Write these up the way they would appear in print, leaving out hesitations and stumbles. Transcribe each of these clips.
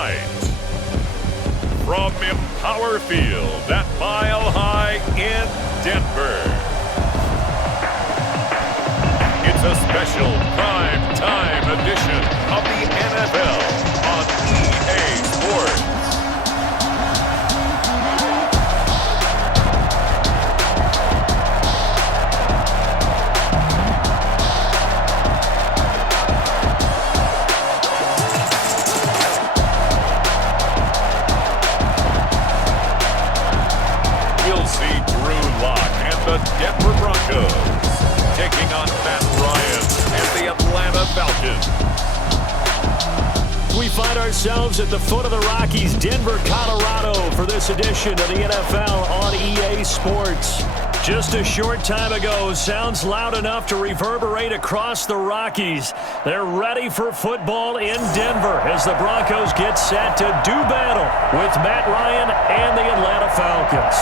night. From Empower Field at Mile High in Denver, it's a special prime time edition of the NFL on EA Sports. The Denver Broncos taking on Matt Ryan and the Atlanta Falcons. We find ourselves at the foot of the Rockies, Denver, Colorado, for this edition of the NFL on EA Sports. Just a short time ago, sounds loud enough to reverberate across the Rockies. They're ready for football in Denver as the Broncos get set to do battle with Matt Ryan and the Atlanta Falcons.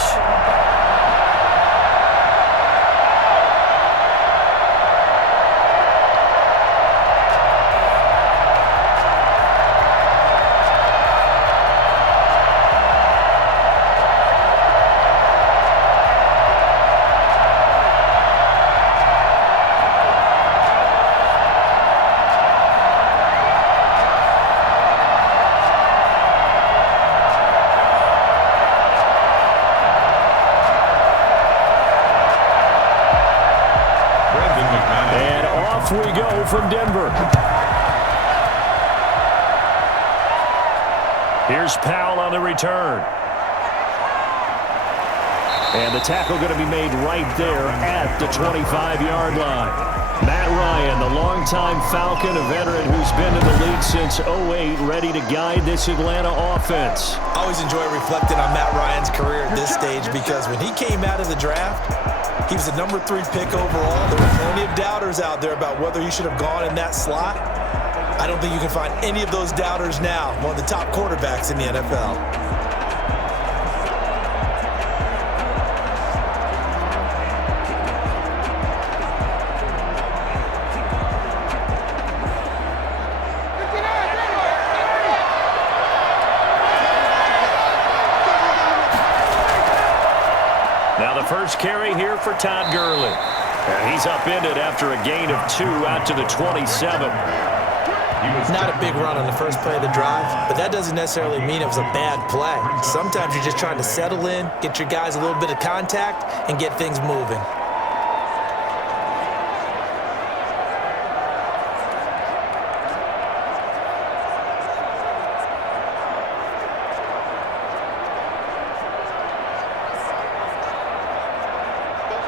We go from Denver. Here's Powell on the return. And the tackle going to be made right there at the 25-yard line. Matt Ryan, the longtime Falcon, a veteran who's been in the league since '08, ready to guide this Atlanta offense. I always enjoy reflecting on Matt Ryan's career at this stage because when he came out of the draft, he was the number 3 pick overall. There were plenty of doubters out there about whether he should have gone in that slot. I don't think you can find any of those doubters now. One of the top quarterbacks in the NFL. First carry here for Todd Gurley. And he's upended after a gain of 2 out to the 27. Not a big run on the first play of the drive, but that doesn't necessarily mean it was a bad play. Sometimes you're just trying to settle in, get your guys a little bit of contact, and get things moving.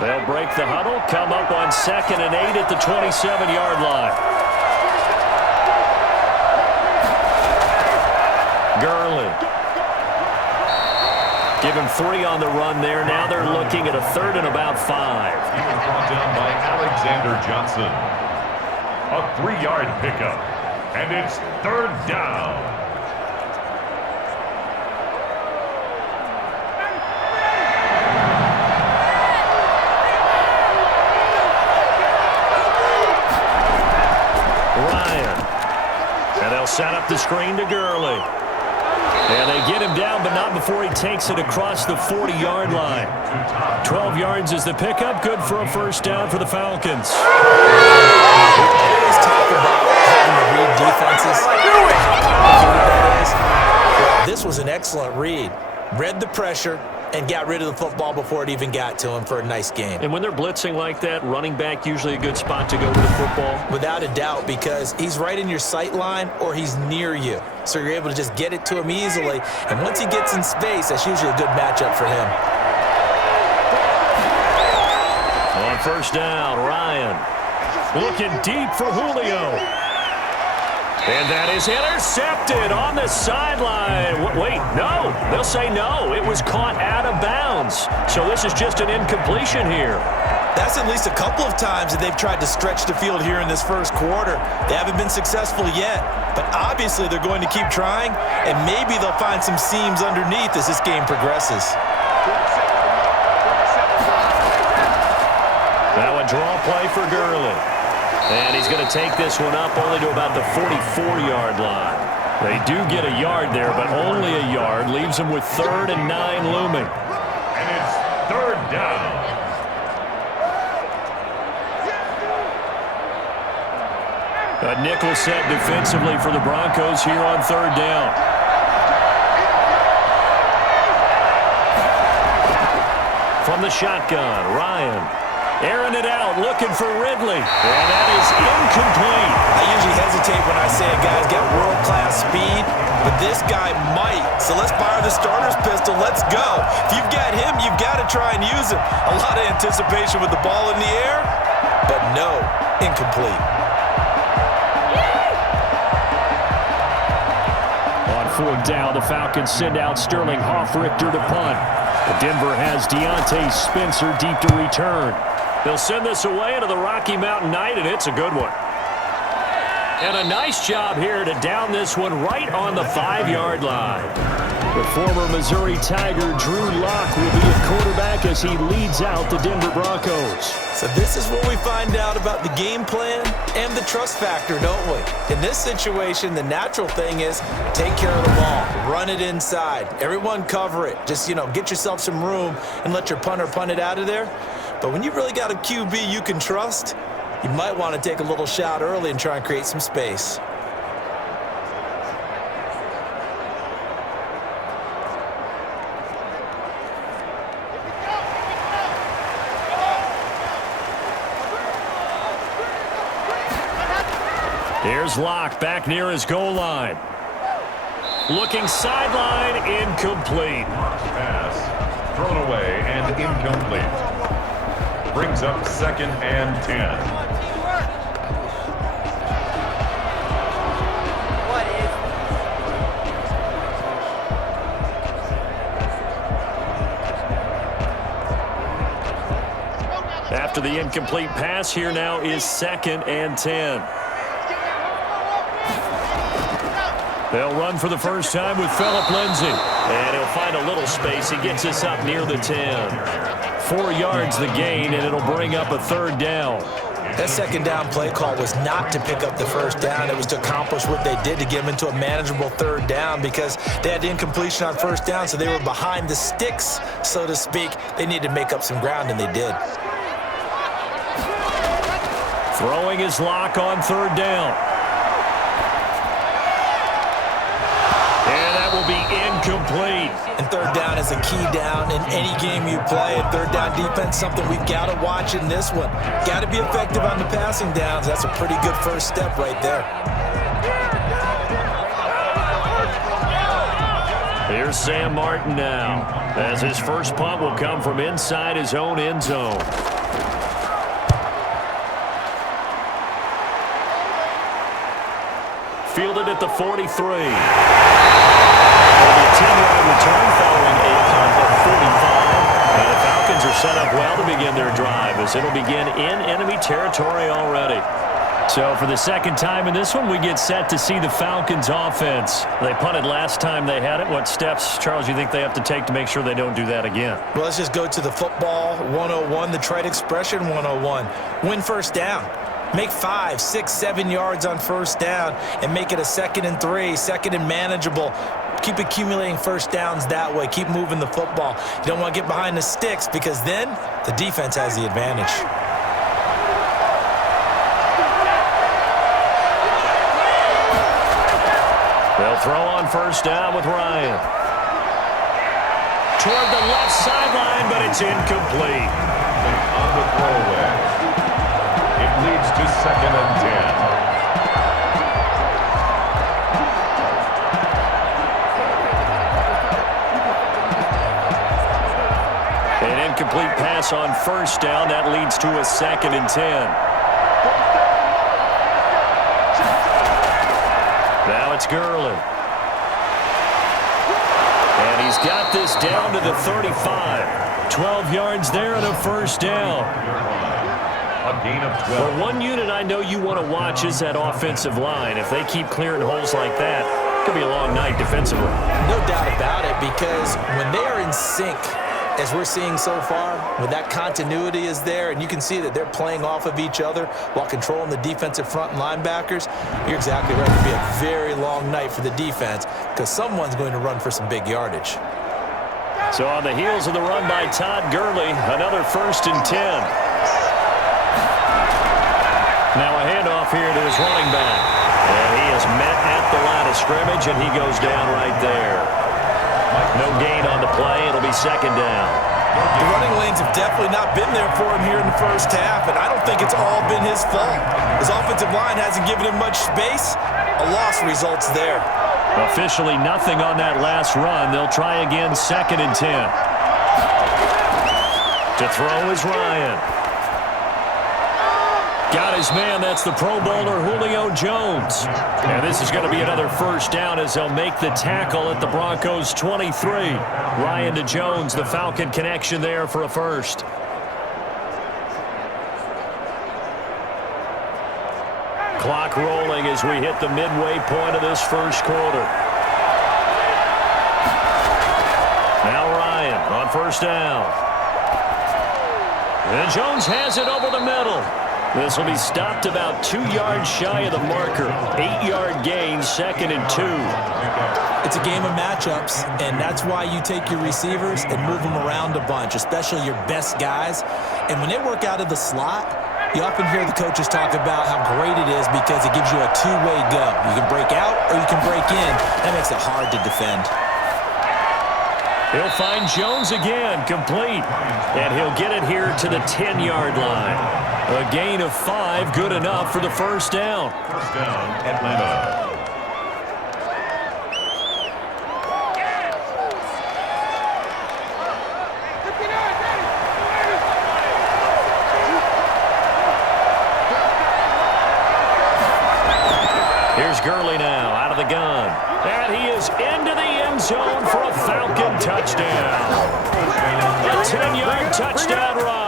They'll break the huddle, come up on 2nd and 8 at the 27-yard line. Gurley. Give him 3 on the run there. Now they're looking at a 3rd and about 5. He was brought down by Alexander Johnson. A 3-yard pickup. And it's 3rd down. Set up the screen to Gurley. And they get him down, but not before he takes it across the 40-yard line. 12 yards is the pickup. Good for a first down for the Falcons. Always talk about having to read defenses. This was an excellent read. Read the pressure and got rid of the football before it even got to him for a nice game. And when they're blitzing like that, running back usually a good spot to go with the football? Without a doubt, because he's right in your sight line or he's near you. So you're able to just get it to him easily. And once he gets in space, that's usually a good matchup for him. On first down, Ryan looking deep for Julio. And that is intercepted on the sideline. Wait, no. They'll say no. It was caught out of bounds. So this is just an incompletion here. That's at least a couple of times that they've tried to stretch the field here in this first quarter. They haven't been successful yet. But obviously they're going to keep trying, and maybe they'll find some seams underneath as this game progresses. Now a draw play for Gurley. And he's going to take this one up only to about the 44-yard line. They do get a yard there, but only a yard. Leaves them with 3rd and 9 looming. And it's 3rd down. A nickel set defensively for the Broncos here on 3rd down. From the shotgun, Ryan. Airing it out, looking for Ridley. And that is incomplete. I usually hesitate when I say a guy's got world-class speed, but this guy might. So let's fire the starter's pistol. Let's go. If you've got him, you've got to try and use him. A lot of anticipation with the ball in the air, but no, incomplete. On 4th down, the Falcons send out Sterling Hoffrichter to punt. Denver has Deontay Spencer deep to return. They'll send this away into the Rocky Mountain Night, and it's a good one. And a nice job here to down this one right on the 5-yard line. The former Missouri Tiger Drew Lock will be at quarterback as he leads out the Denver Broncos. So this is where we find out about the game plan and the trust factor, don't we? In this situation, the natural thing is take care of the ball, run it inside, everyone cover it. Just, get yourself some room and let your punter punt it out of there. But when you really got a QB you can trust, you might want to take a little shot early and try and create some space. Here's Locke back near his goal line. Looking sideline, incomplete. Pass thrown away and incomplete. Brings up 2nd and 10. After the incomplete pass, here now is 2nd and 10. They'll run for the first time with Phillip Lindsay. And he'll find a little space. He gets us up near the 10. 4 yards the gain, and it'll bring up a 3rd down. That 2nd down play call was not to pick up the 1st down. It was to accomplish what they did to get them into a manageable 3rd down because they had incompletion on 1st down, so they were behind the sticks, so to speak. They needed to make up some ground, and they did. Throwing his Lock on 3rd down. Will be incomplete. And 3rd down is a key down in any game you play. And 3rd down defense, something we've got to watch in this one. Got to be effective on the passing downs. That's a pretty good first step right there. Here's Sam Martin now, as his first punt will come from inside his own end zone. Fielded at the 43. 10-yard return following a punt at 45. And the Falcons are set up well to begin their drive as it'll begin in enemy territory already. So for the 2nd time in this one, we get set to see the Falcons offense. They punted last time they had it. What steps, Charles, you think they have to take to make sure they don't do that again? Well, let's just go to the football 101, the trite expression 101. Win 1st down. Make 5, 6, 7 yards on 1st down and make it a 2nd and 3, 2nd and manageable. Keep accumulating 1st downs that way. Keep moving the football. You don't want to get behind the sticks because then the defense has the advantage. They'll throw on 1st down with Ryan. Toward the left sideline, but it's incomplete. On the throwaway. It leads to 2nd and 10. Incomplete pass on 1st down. That leads to a 2nd and 10. Now it's Gurley. And he's got this down to the 35. 12 yards there and a 1st down. A gain of 12. Well, one unit I know you want to watch is that offensive line. If they keep clearing holes like that, it could be a long night defensively. No doubt about it, because when they are in sync as we're seeing so far, when that continuity is there and you can see that they're playing off of each other while controlling the defensive front and linebackers, you're exactly right. It'll be a very long night for the defense because someone's going to run for some big yardage. So on the heels of the run by Todd Gurley, another 1st and 10. Now a handoff here to his running back. And he is met at the line of scrimmage, and he goes down right there. No gain on the play. It'll be 2nd down. The running lanes have definitely not been there for him here in the first half, and I don't think it's all been his fault. His offensive line hasn't given him much space. A loss results there. Officially nothing on that last run. They'll try again, 2nd and 10. To throw is Ryan. Got his man. That's the Pro Bowler Julio Jones. And this is going to be another 1st down as they'll make the tackle at the Broncos 23. Ryan to Jones, the Falcon connection there for a 1st. Clock rolling as we hit the midway point of this 1st quarter. Now Ryan on 1st down. And Jones has it over the middle. This will be stopped about 2 yards shy of the marker. 8-yard gain, 2nd and 2. It's a game of matchups, and that's why you take your receivers and move them around a bunch, especially your best guys. And when they work out of the slot, you often hear the coaches talk about how great it is because it gives you a two-way go. You can break out or you can break in. That makes it hard to defend. He'll find Jones again, complete. And he'll get it here to the 10-yard line. A gain of 5, good enough for the 1st down. 1st down, Atlanta. Here's Gurley now, out of the gun. And he is into the end zone for a Falcon touchdown. A 10-yard touchdown run.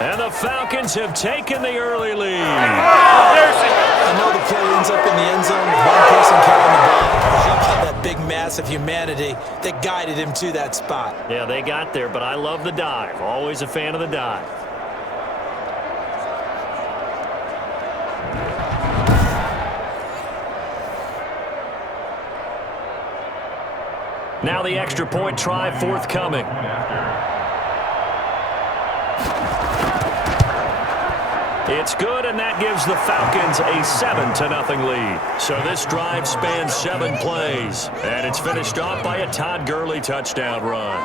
And the Falcons have taken the early lead. I know the play ends up in the end zone with one person carrying the ball. But how about that big mass of humanity that guided him to that spot? Yeah, they got there, but I love the dive. Always a fan of the dive. Now the extra point try forthcoming. It's good, and that gives the Falcons a 7-0 lead. So this drive spans 7 plays, and it's finished off by a Todd Gurley touchdown run.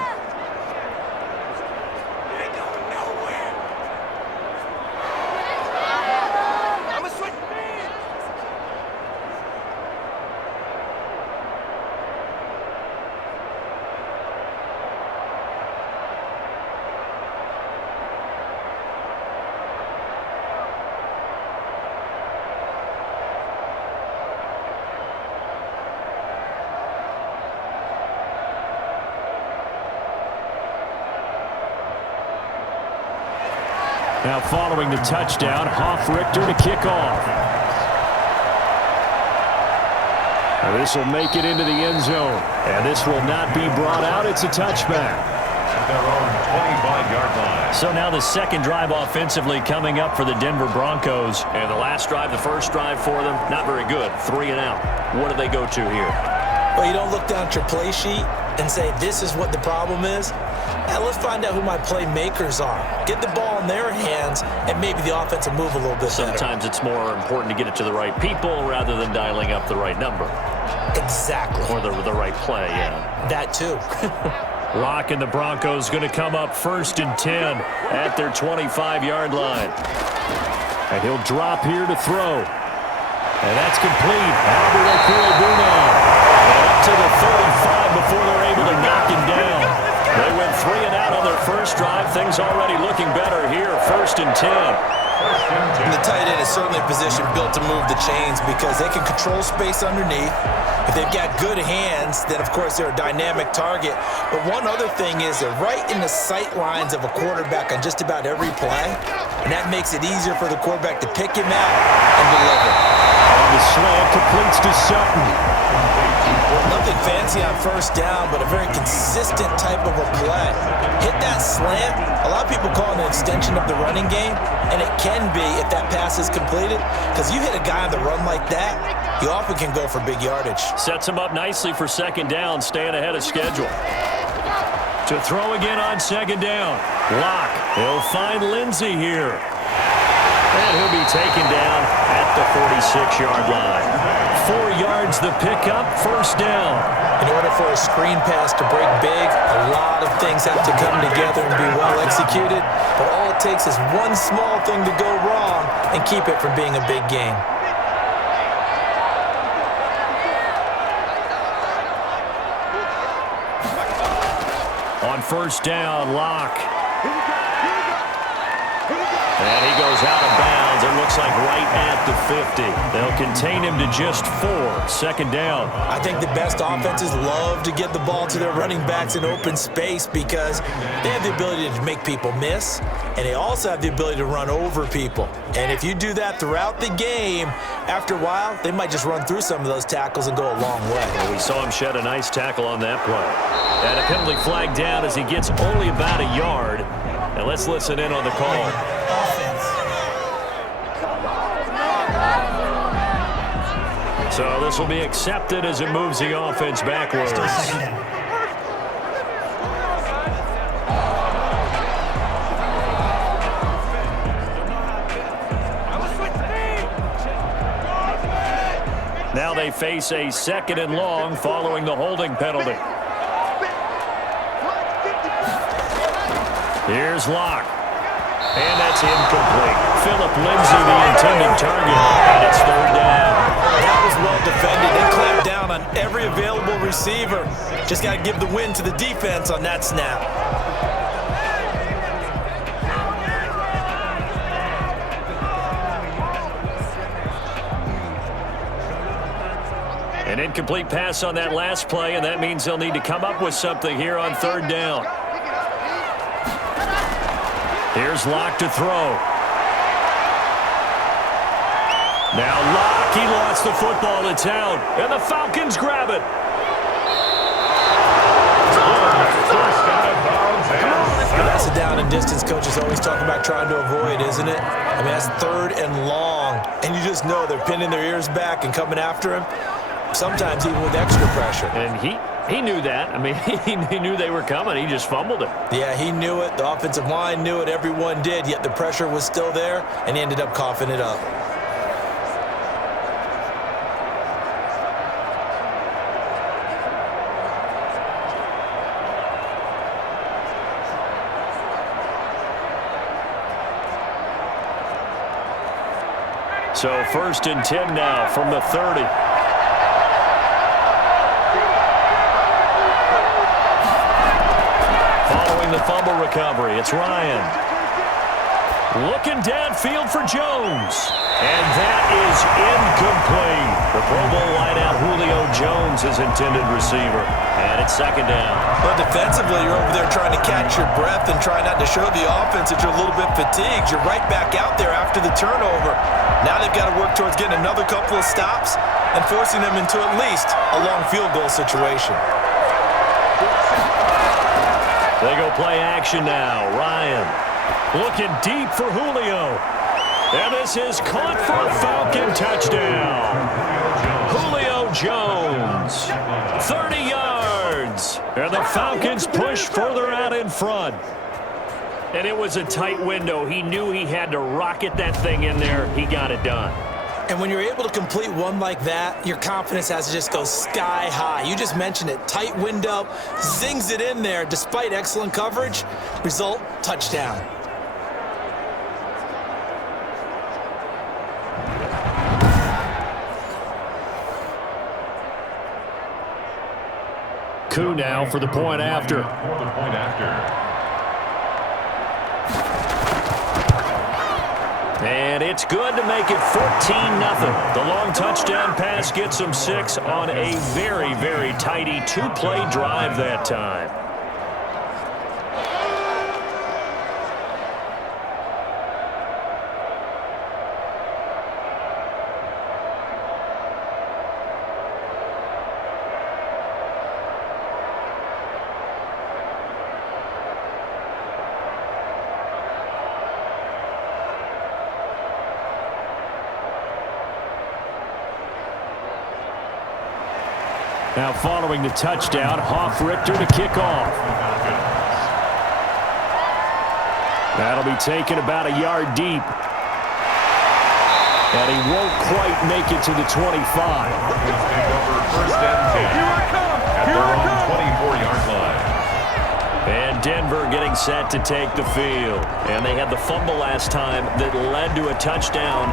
Now following the touchdown, Hoff-Richter to kick off. Now this will make it into the end zone. And this will not be brought out. It's a touchback. At their own 25-yard line. So now the 2nd drive offensively coming up for the Denver Broncos. And the last drive, the 1st drive for them, not very good. 3 and out. What do they go to here? Well, you don't look down at your play sheet and say, this is what the problem is. Now, let's find out who my playmakers are. Get the ball in their hands, and maybe the offense will move a little bit Sometimes better. It's more important to get it to the right people rather than dialing up the right number. Exactly. Or the right play, yeah. That too. Rock and the Broncos going to come up 1st and 10 at their 25-yard line. And he'll drop here to throw. And that's complete. Albert Okwuegbunam. And up to the 35 before they're able to knock him down. They went 3 and out on their 1st drive. Things already looking better here. 1st and 10. And the tight end is certainly a position built to move the chains because they can control space underneath. If they've got good hands, then of course they're a dynamic target. But one other thing is they're right in the sight lines of a quarterback on just about every play. And that makes it easier for the quarterback to pick him out and deliver. And the slant completes to Sutton. Nothing fancy on first down, but a very consistent type of a play. Hit that slant. A lot of people call it an extension of the running game, and it can be if that pass is completed, because you hit a guy on the run like that, you often can go for big yardage. Sets him up nicely for second down, staying ahead of schedule. To throw again on second down. Locke. He'll find Lindsey here. And he'll be taken down at the 46-yard line. 4 yards the pickup, first down. In order for a screen pass to break big, a lot of things have to come together and be well executed. But all it takes is one small thing to go wrong and keep it from being a big game. On first down, Locke. And he goes out of bounds. It looks like right at the 50. They'll contain him to just 4. Second down. I think the best offenses love to get the ball to their running backs in open space because they have the ability to make people miss, and they also have the ability to run over people. And if you do that throughout the game, after a while, they might just run through some of those tackles and go a long way. Well, we saw him shed a nice tackle on that play. And a penalty flag down as he gets only about a yard. And let's listen in on the call. So this will be accepted as it moves the offense backwards. Now they face a second and long following the holding penalty. Here's Locke. And that's incomplete. Phillip Lindsay, the intended target, and it's third down. That was well defended. They clamped down on every available receiver. Just got to give the win to the defense on that snap. An incomplete pass on that last play, and that means they'll need to come up with something here on third down. Here's Locke to throw. Now Locke, he lost the football. It's out, and the Falcons grab it. That's a down and distance coaches always talk about trying to avoid, isn't it? I mean, that's third and long, and you just know they're pinning their ears back and coming after him, sometimes even with extra pressure. And he knew that. I mean, he knew they were coming. He just fumbled it. Yeah, he knew it. The offensive line knew it. Everyone did, yet the pressure was still there, and he ended up coughing it up. So 1st and 10 now from the 30. Following the fumble recovery, it's Ryan. Looking downfield for Jones. And that is incomplete. The Pro Bowl wideout Julio Jones is intended receiver. And it's second down. But defensively, you're over there trying to catch your breath and try not to show the offense that you're a little bit fatigued. You're right back out there after the turnover. Now they've got to work towards getting another couple of stops and forcing them into at least a long field goal situation. They go play action now. Ryan looking deep for Julio. And this is caught for a Falcon touchdown. Julio Jones, 30 yards. And the Falcons push further out in front. And it was a tight window. He knew he had to rocket that thing in there. He got it done. And when you're able to complete one like that, your confidence has to just go sky high. You just mentioned it. Tight window, zings it in there despite excellent coverage. Result, touchdown. Coup now for the point after. And it's good to make it 14-0. The long touchdown pass gets them 6 on a very, very tidy 2-play drive that time. Now following the touchdown, Hoff-Richter to kick off. That'll be taken about a yard deep. And he won't quite make it to the 25. First and 10 at their own 24-yard line. And Denver getting set to take the field. And they had the fumble last time that led to a touchdown.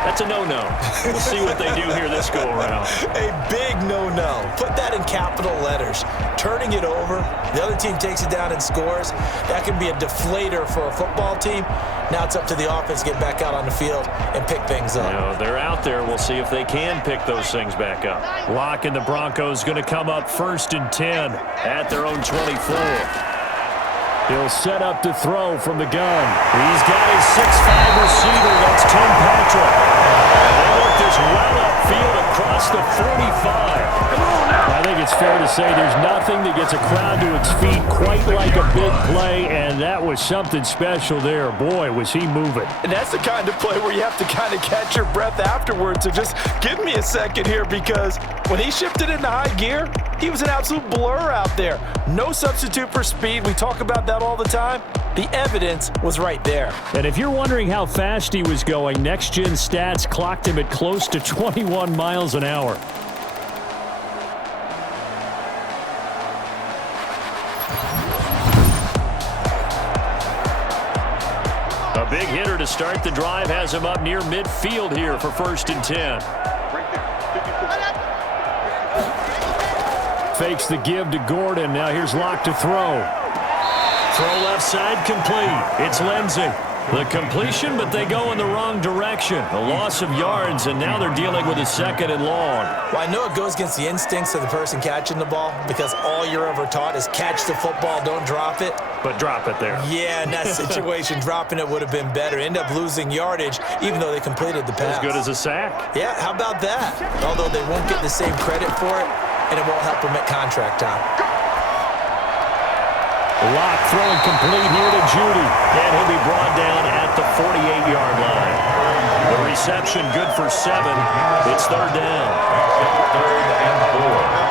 That's a no-no. We'll see what they do here this go-around. A big no-no. Put that in capital letters. Turning it over, the other team takes it down and scores. That can be a deflator for a football team. Now it's up to the offense to get back out on the field and pick things up. You know, they're out there. We'll see if they can pick those things back up. Locke and the Broncos going to come up 1st and 10 at their own 24. He'll set up to throw from the gun. He's got his 6'5" receiver. That's Tim Patrick. And they work this well upfield across the 45. I think it's fair to say there's nothing that gets a crowd to its feet quite like a big play, and that was something special there. Boy, was he moving. And that's the kind of play where you have to kind of catch your breath afterwards. So just give me a second here, because when he shifted into high gear, he was an absolute blur out there. No substitute for speed. We talk about that all the time. The evidence was right there. And if you're wondering how fast he was going, Next Gen Stats clocked him at close to 21 miles an hour. A big hitter to start the drive has him up near midfield here for 1st and 10. Fakes the give to Gordon. Now here's Locke to throw. Throw left side complete. It's Lindsey. The completion, but they go in the wrong direction. A loss of yards, and now they're dealing with a 2nd and long. Well, I know it goes against the instincts of the person catching the ball, because all you're ever taught is catch the football, don't drop it. But drop it there. Yeah, in that situation, dropping it would have been better. End up losing yardage, even though they completed the pass. As good as a sack. Yeah, how about that? Although they won't get the same credit for it, and it won't help them at contract time. Locke throwing complete here to Judy. And he'll be brought down at the 48-yard line. The reception good for 7. It's 3rd down. 3rd and 4.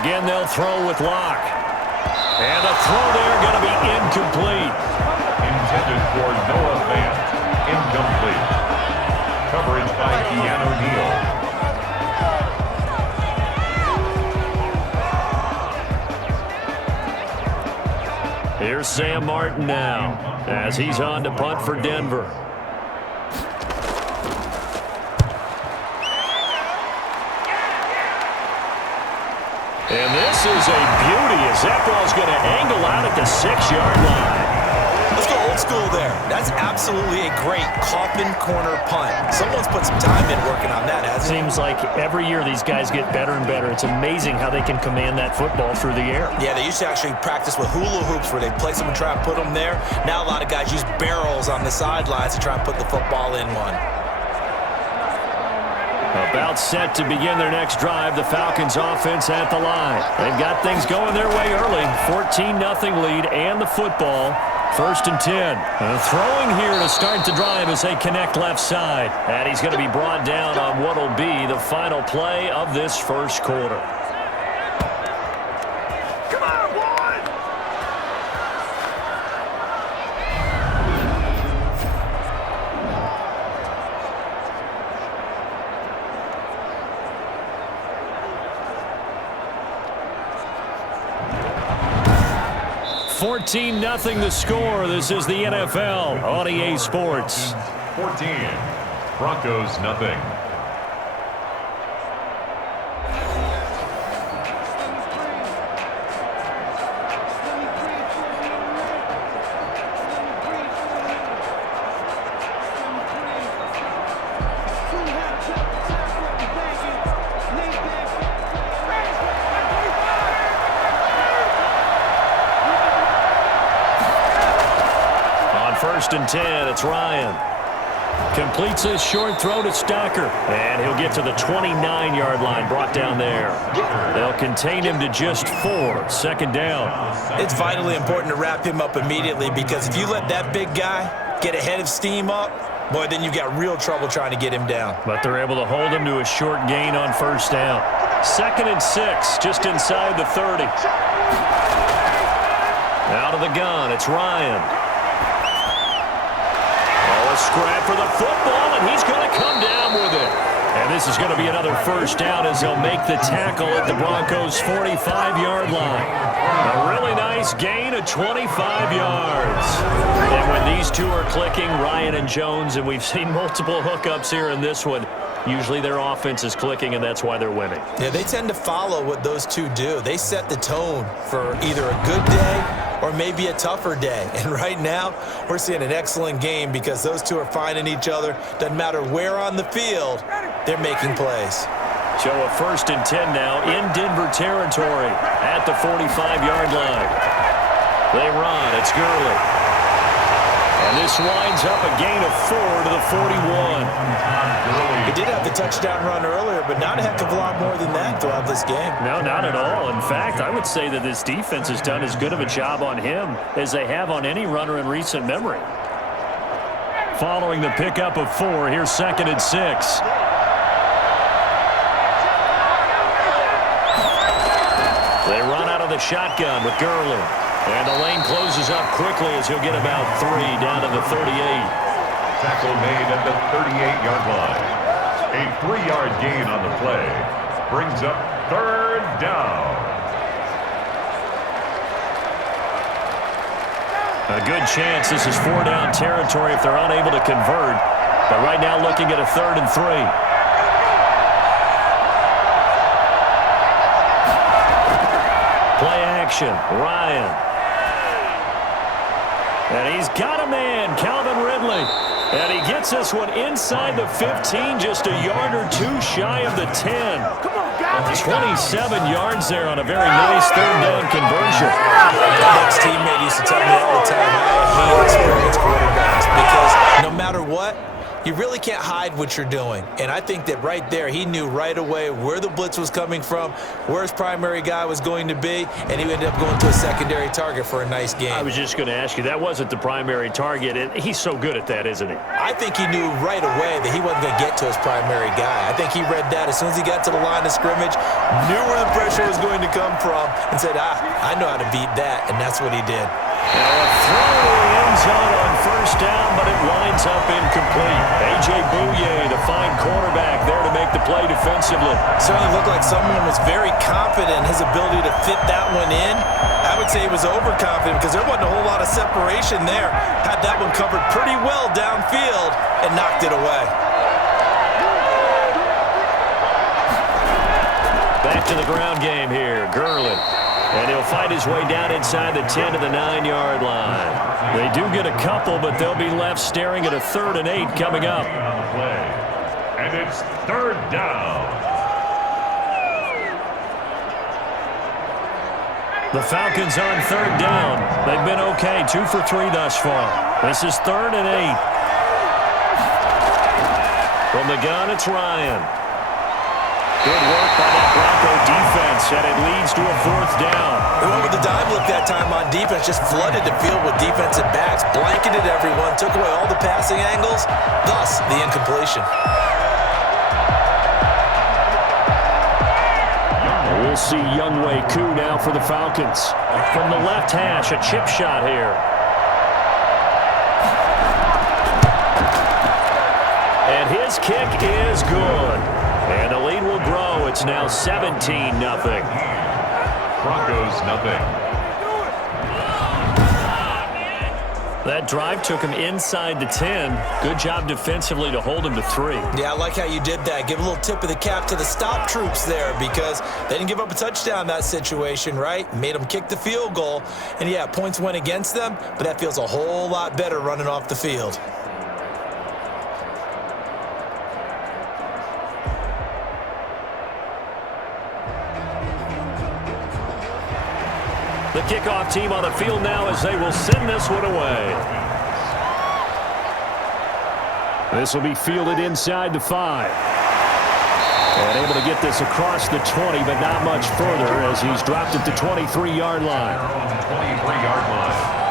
Again, they'll throw with Locke. And the throw there going to be incomplete. Intended for Noah Fant. Incomplete. Coverage by Keanu Neal. Here's Sam Martin now as he's on to punt for Denver. And this is a beauty as that ball's going to angle out at the 6-yard line. Let's go old school there. That's absolutely a great coffin corner punt. Someone's put some time in working on that, hasn't it? Seems like every year these guys get better and better. It's amazing how they can command that football through the air. Yeah, they used to actually practice with hula hoops where they place them and try and put them there. Now a lot of guys use barrels on the sidelines to try and put the football in one. About set to begin their next drive, the Falcons offense at the line. They've got things going their way early. 14-0 lead and the football. 1st and 10. Throwing here to start the drive as they connect left side. And he's going to be brought down on what will be the final play of this 1st quarter. Come on, boy! 14-0 the score. This is the NFL on EA Sports. 14. Broncos nothing. On 1st and 10, it's Ryan. Completes his short throw to Stocker. And he'll get to the 29-yard line, brought down there. They'll contain him to just 4. Second down. It's vitally important to wrap him up immediately, because if you let that big guy get ahead of steam up, boy, then you've got real trouble trying to get him down. But they're able to hold him to a short gain on first down. 2nd and 6, just inside the 30. Out of the gun, it's Ryan. Oh, a scrap for the football, and he's going to come down with it. And this is going to be another first down as they'll make the tackle at the Broncos' 45-yard line. A really nice gain of 25 yards. And when these two are clicking, Ryan and Jones, and we've seen multiple hookups here in this one, usually their offense is clicking, and that's why they're winning. Yeah, they tend to follow what those two do. They set the tone for either a good day or maybe a tougher day. And right now, we're seeing an excellent game because those two are finding each other. Doesn't matter where on the field, they're making plays. So a 1st and 10 now in Denver territory at the 45-yard line. They run. It's Gurley. And this winds up a gain of 4 to the 41. He did have the touchdown run earlier, but not a heck of a lot more than that throughout this game. No, not at all. In fact, I would say that this defense has done as good of a job on him as they have on any runner in recent memory. Following the pickup of 4, here's 2nd and 6. They run out of the shotgun with Gurley. And the lane closes up quickly as he'll get about 3 down to the 38. Tackle made at the 38-yard line. A 3-yard gain on the play brings up 3rd down. A good chance this is 4-down territory if they're unable to convert. But right now looking at a 3rd and 3. Play action. Ryan. And he's got a man, Calvin Ridley. And he gets this one inside the 15, just a yard or 2 shy of the 10. Come on, guys. 27 yards there on a very nice 3rd down conversion. My ex-teammate used to tell me all the time, I hate experienced quarterbacks because no matter what, you really can't hide what you're doing. And I think that right there, he knew right away where the blitz was coming from, where his primary guy was going to be, and he ended up going to a secondary target for a nice game. I was just going to ask you, that wasn't the primary target, and he's so good at that, isn't he? I think he knew right away that he wasn't going to get to his primary guy. I think he read that as soon as he got to the line of scrimmage, knew where the pressure was going to come from, and said, I know how to beat that, and that's what he did. Now a throw to the end zone on first down, but it winds up incomplete. A.J. Bouye, the fine quarterback, there to make the play defensively. Certainly looked like someone was very confident in his ability to fit that one in. I would say he was overconfident because there wasn't a whole lot of separation there. Had that one covered pretty well downfield and knocked it away. Back to the ground game here. Gurley. And he'll fight his way down inside the 10 to the 9-yard line. They do get a couple, but they'll be left staring at a 3rd and 8 coming up. And it's 3rd down. The Falcons on 3rd down. They've been okay, 2 for 3 thus far. This is 3rd and 8. From the gun, it's Ryan. Good work by that Bronco defense, and it leads to a 4th down. They went with the dive look that time on defense, just flooded the field with defensive backs, blanketed everyone, took away all the passing angles, thus the incompletion. We'll see Younghoe Koo now for the Falcons. From the left hash, a chip shot here. And his kick is good. And the lead will grow. It's now 17-0. Broncos, nothing. That drive took him inside the 10. Good job defensively to hold him to 3. Yeah, I like how you did that. Give a little tip of the cap to the stop troops there because they didn't give up a touchdown in that situation, right? Made them kick the field goal. And, yeah, points went against them, but that feels a whole lot better running off the field. The kickoff team on the field now as they will send this one away. This will be fielded inside the 5. And able to get this across the 20, but not much further as he's dropped it to 23-yard line. 23-yard line.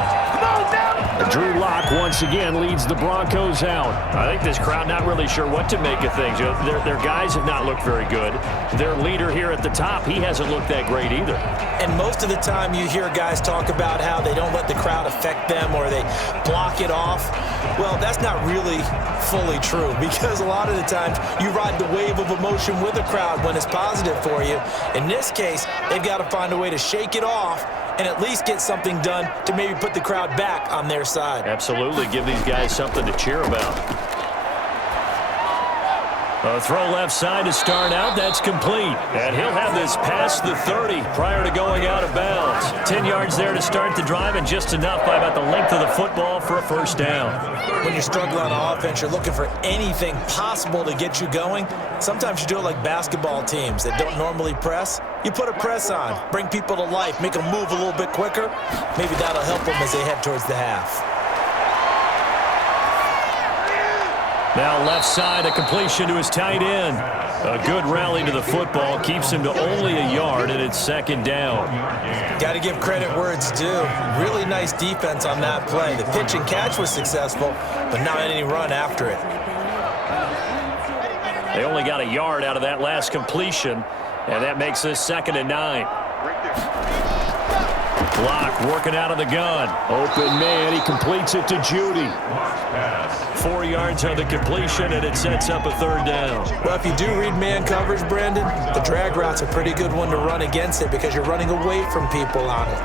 Drew Lock once again leads the Broncos out. I think this crowd not really sure what to make of things. You know, their guys have not looked very good. Their leader here at the top, he hasn't looked that great either. And most of the time you hear guys talk about how they don't let the crowd affect them or they block it off. Well, that's not really fully true because a lot of the times you ride the wave of emotion with a crowd when it's positive for you. In this case, they've got to find a way to shake it off and at least get something done to maybe put the crowd back on their side. Absolutely. Give these guys something to cheer about. A throw left side to start out. That's complete. And he'll have this past the 30 prior to going out of bounds. 10 yards there to start the drive and just enough by about the length of the football for a first down. When you're struggling on offense, you're looking for anything possible to get you going. Sometimes you do it like basketball teams that don't normally press. You put a press on, bring people to life, make them move a little bit quicker. Maybe that'll help them as they head towards the half. Now left side, a completion to his tight end. A good rally to the football, keeps him to only a yard, and it's second down. Got to give credit where it's due. Really nice defense on that play. The pitch and catch was successful, but not any run after it. They only got a yard out of that last completion, and that makes this 2nd and 9. Block working out of the gun. Open man, he completes it to Judy. 4 yards on the completion, and it sets up a third down. Well, if you do read man coverage, Brandon, the drag route's a pretty good one to run against it because you're running away from people on it.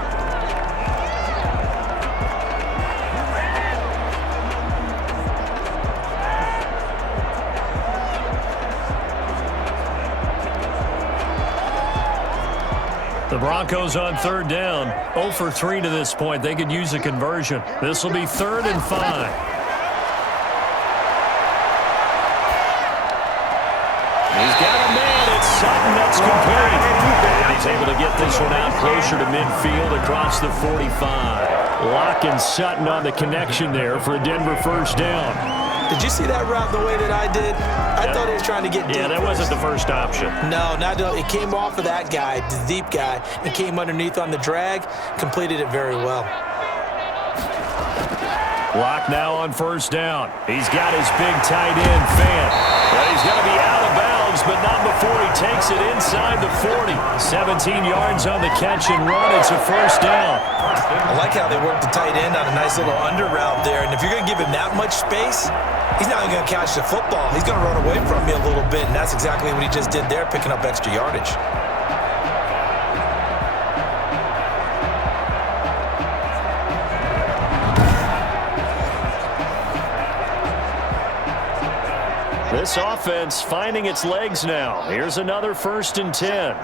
The Broncos on third down. 0 for 3 to this point. They could use a conversion. This will be 3rd and 5. He's got a man. It's Sutton. That's complete. And he's able to get this one out closer to midfield across the 45. Lock and Sutton on the connection there for a Denver first down. Did you see that route the way that I did? I thought he was trying to get deep. Yeah, that wasn't the first option. No, it came off of that guy, the deep guy, and came underneath on the drag, completed it very well. Lock now on first down. He's got his big tight end, Fant. But he's going to be out of bounds, but not before he takes it inside the 40. 17 yards on the catch and run. It's a first down. I like how they worked the tight end on a nice little under route there. And if you're going to give him that much space, he's not even going to catch the football. He's going to run away from you a little bit, and that's exactly what he just did there, picking up extra yardage. This offense finding its legs now. Here's another 1st and 10.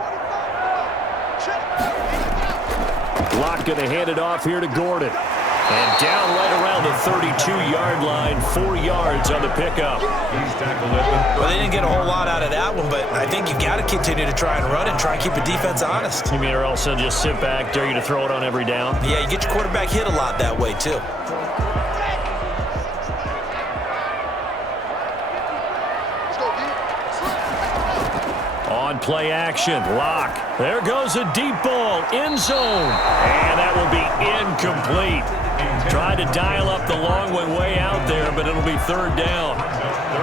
Lock going to hand it off here to Gordon. And down right around the 32-yard line, 4 yards on the pickup. Well, they didn't get a whole lot out of that one, but I think you got to continue to try and run and try and keep the defense honest. You mean or else they'll just sit back, dare you to throw it on every down? Yeah, you get your quarterback hit a lot that way, too. On play action, Lock. There goes a deep ball, end zone. And that will be incomplete. Tried to dial up the long one way out there, but it'll be 3rd down.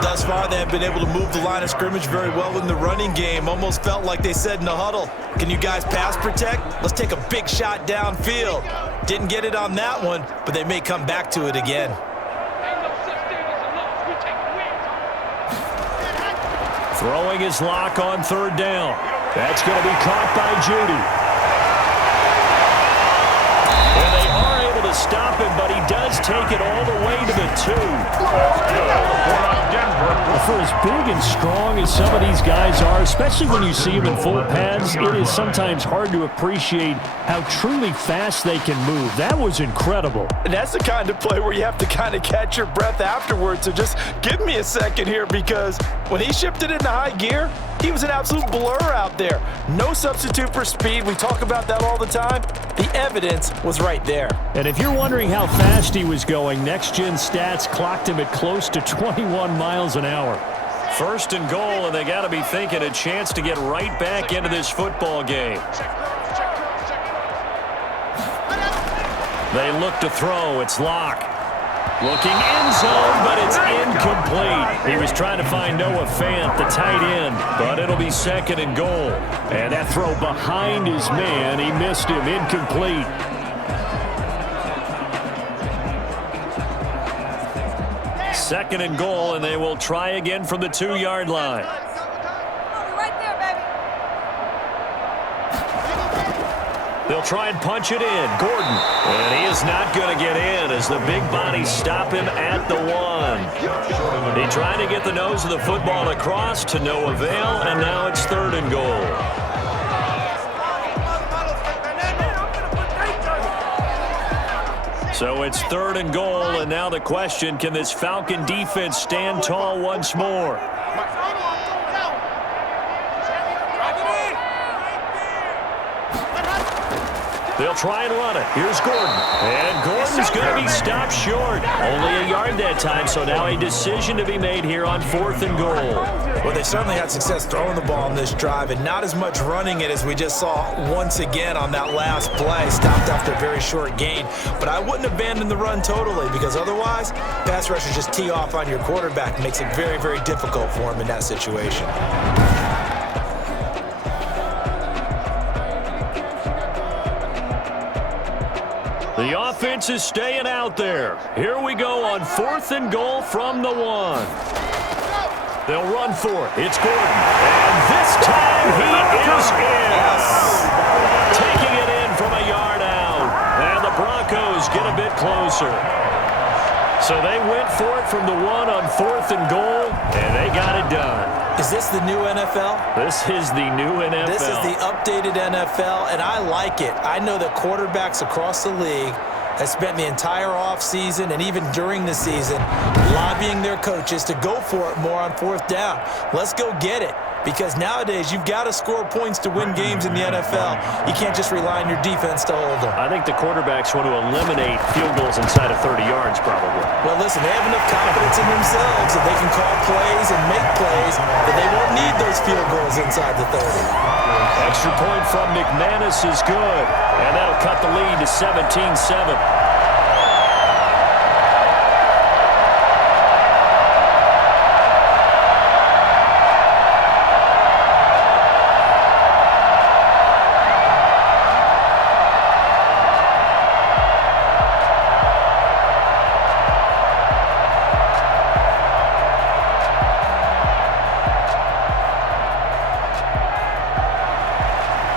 Thus far, they have been able to move the line of scrimmage very well in the running game. Almost felt like they said in the huddle, can you guys pass protect? Let's take a big shot downfield. Didn't get it on that one, but they may come back to it again. Throwing his Lock on 3rd down. That's going to be caught by Judy. And they are able to stop him, but he does take it all the way to the 2. For his big and strong as some of these guys are, especially when you see them in full pads, it is sometimes hard to appreciate how truly fast they can move. That was incredible. And that's the kind of play where you have to kind of catch your breath afterwards. So just give me a second here, because when he shifted into high gear, he was an absolute blur out there. No substitute for speed. We talk about that all the time. The evidence was right there. And if you're wondering how fast he was going, next-gen stats clocked him at close to 21 miles an hour. First and goal, and they got to be thinking a chance to get right back into this football game. They look to throw. It's Locke. Looking end zone, but it's incomplete. He was trying to find Noah Fant, the tight end, but it'll be second and goal. And that throw behind his man, he missed him, incomplete. Second and goal, and they will try again from the 2-yard line. They'll try and punch it in. Gordon. And he is not going to get in as the big bodies stop him at the 1. He tried to get the nose of the football across to no avail, and now it's third and goal. So it's third and goal, and now the question, can this Falcon defense stand tall once more? They'll try and run it. Here's Gordon. And Gordon's going to be stopped short. Only a yard that time, so now a decision to be made here on fourth and goal. Well, they certainly had success throwing the ball on this drive, and not as much running it as we just saw once again on that last play. Stopped after a very short gain. But I wouldn't abandon the run totally, because otherwise, pass rushers just tee off on your quarterback. Makes it very, very difficult for him in that situation. The offense is staying out there. Here we go on fourth and goal from the 1. They'll run for it. It's Gordon. And this time he is in. Taking it in from a yard out. And the Broncos get a bit closer. So they went for it from the 1 on fourth and goal, and they got it done. Is this the new NFL? This is the new NFL. This is the updated NFL, and I like it. I know that quarterbacks across the league have spent the entire offseason and even during the season lobbying their coaches to go for it more on fourth down. Let's go get it. Because nowadays, you've got to score points to win games in the NFL. You can't just rely on your defense to hold them. I think the quarterbacks want to eliminate field goals inside of 30 yards, probably. Well, listen, they have enough confidence in themselves that they can call plays and make plays, that they won't need those field goals inside the 30. Extra point from McManus is good, and that'll cut the lead to 17-7.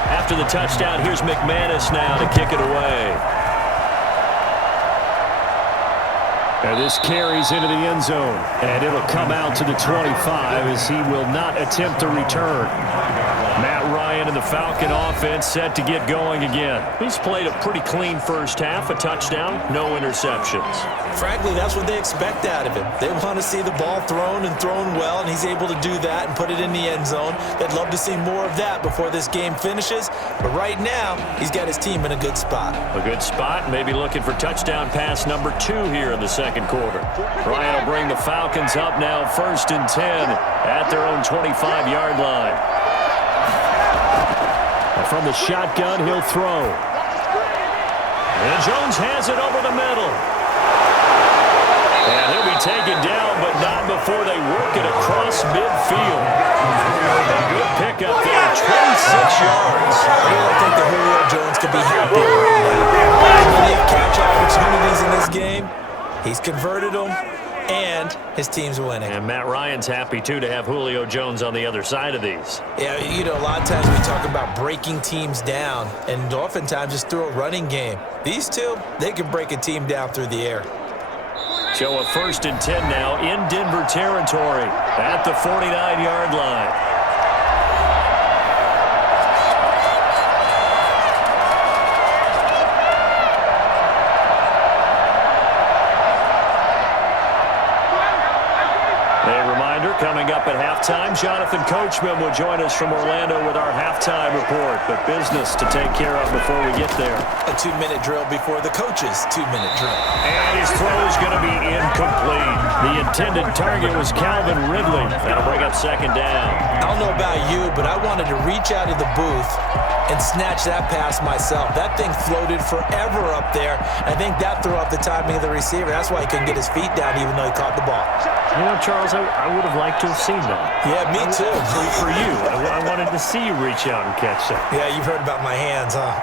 After the touchdown, here's McManus now to kick it away. And this carries into the end zone, and it'll come out to the 25 as he will not attempt to return. Matt Ryan and the Falcon offense set to get going again. He's played a pretty clean first half, a touchdown, no interceptions. Frankly, that's what they expect out of him. They want to see the ball thrown and thrown well, and he's able to do that and put it in the end zone. They'd love to see more of that before this game finishes, but right now, he's got his team in a good spot. A good spot, maybe looking for touchdown pass number 2 here in the second quarter. Ryan will bring the Falcons up now first and 10 at their own 25-yard line. And from the shotgun, he'll throw. And Jones has it over the middle. And he'll be taken down, but not before they work it across midfield. A good pickup there, 26 yards. I really think that Julio Jones could be happy around that. Plenty of catch opportunities in this game. He's converted them, and his team's winning. And Matt Ryan's happy, too, to have Julio Jones on the other side of these. Yeah, you know, a lot of times we talk about breaking teams down, and oftentimes it's through a running game. These two, they can break a team down through the air. So a first and 10 now in Denver territory at the 49-yard line. Coming up at halftime, Jonathan Coachman will join us from Orlando with our halftime report. But business to take care of before we get there. A 2-minute drill before the coach's 2-minute drill. And his throw's going to be incomplete. The intended target was Calvin Ridley. That'll bring up second down. I don't know about you, but I wanted to reach out of the booth and snatch that pass myself. That thing floated forever up there. I think that threw off the timing of the receiver. That's why he couldn't get his feet down even though he caught the ball. You know, Charles, I would have liked to have seen that. Yeah, me too. For you. I wanted to see you reach out and catch that. Yeah, you've heard about my hands, huh?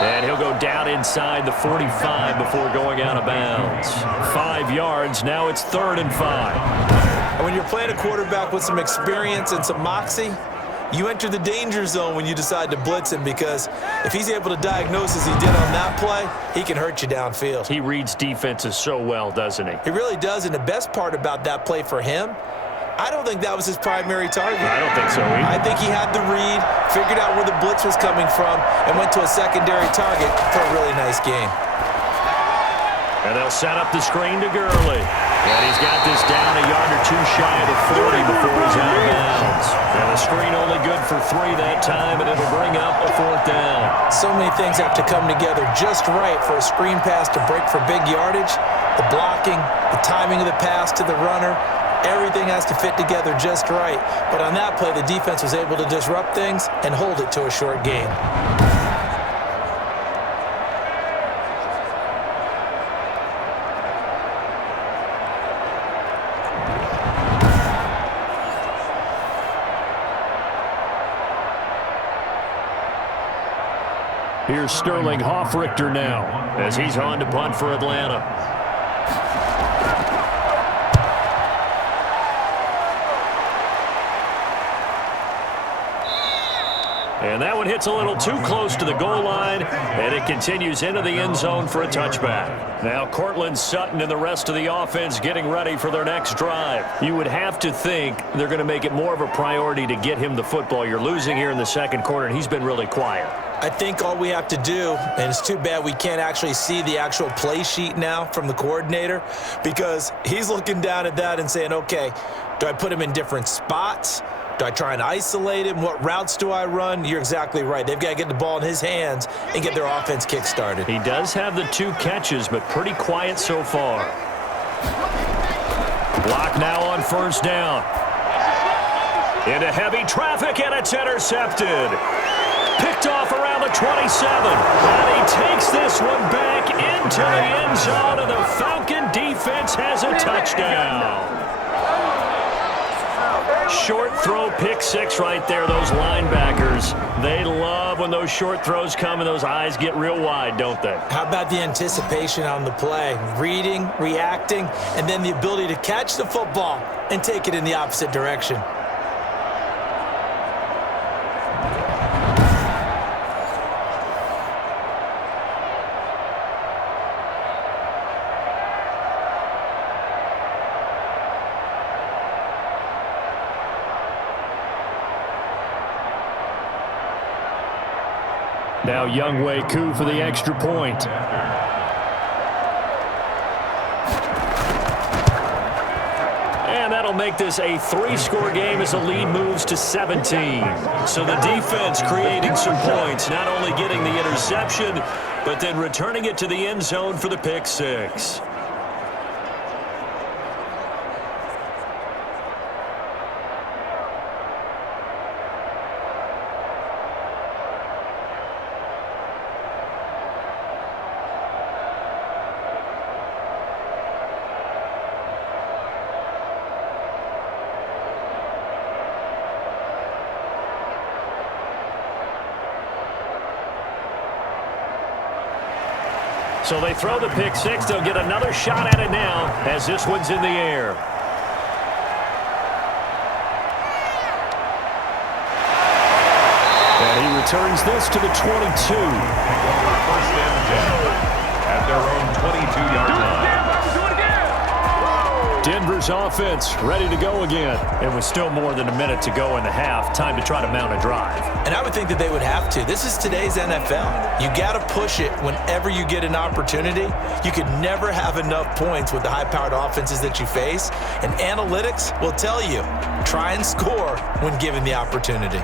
And he'll go down inside the 45 before going out of bounds. 5 yards. Now it's 3rd and 5. When you're playing a quarterback with some experience and some moxie, you enter the danger zone when you decide to blitz him, because if he's able to diagnose as he did on that play, he can hurt you downfield. He reads defenses so well, doesn't he? He really does, and the best part about that play for him, I don't think that was his primary target. I don't think so either. I think he had the read, figured out where the blitz was coming from, and went to a secondary target for a really nice game. And they'll set up the screen to Gurley. And he's got this down a yard or two shy of the 40 before he's out of bounds. And the screen only good for 3 that time, and it'll bring up a 4th down. So many things have to come together just right for a screen pass to break for big yardage. The blocking, the timing of the pass to the runner, everything has to fit together just right. But on that play, the defense was able to disrupt things and hold it to a short game. Here's Sterling Hoffrichter now as he's on to punt for Atlanta. And that one hits a little too close to the goal line, and it continues into the end zone for a touchback. Now Cortland Sutton and the rest of the offense getting ready for their next drive. You would have to think they're going to make it more of a priority to get him the football. You're losing here in the second quarter, and he's been really quiet. I think all we have to do, and it's too bad we can't actually see the actual play sheet now from the coordinator, because he's looking down at that and saying, okay, do I put him in different spots? Do I try and isolate him? What routes do I run? You're exactly right. They've got to get the ball in his hands and get their offense kick-started. He does have the 2 catches, but pretty quiet so far. Block now on 1st down. Into heavy traffic, and it's intercepted. Picked off around the 27. And he takes this one back into the end zone, and the Falcon defense has a touchdown. Short throw, pick 6 right there. Those linebackers, they love when those short throws come and those eyes get real wide, don't they? How about the anticipation on the play? Reading, reacting, and then the ability to catch the football and take it in the opposite direction. Now Younghoe Koo for the extra point. And that'll make this a 3-score game as the lead moves to 17. So the defense creating some points, not only getting the interception, but then returning it to the end zone for the pick 6. So they throw the pick 6. They'll get another shot at it now as this one's in the air. And he returns this to the 22. 1st and 10 at their own 22-yard line. Denver's offense ready to go again. It was still more than a minute to go in the half. Time to try to mount a drive. And I would think that they would have to. This is today's NFL. You got to push it whenever you get an opportunity. You could never have enough points with the high-powered offenses that you face. And analytics will tell you, try and score when given the opportunity.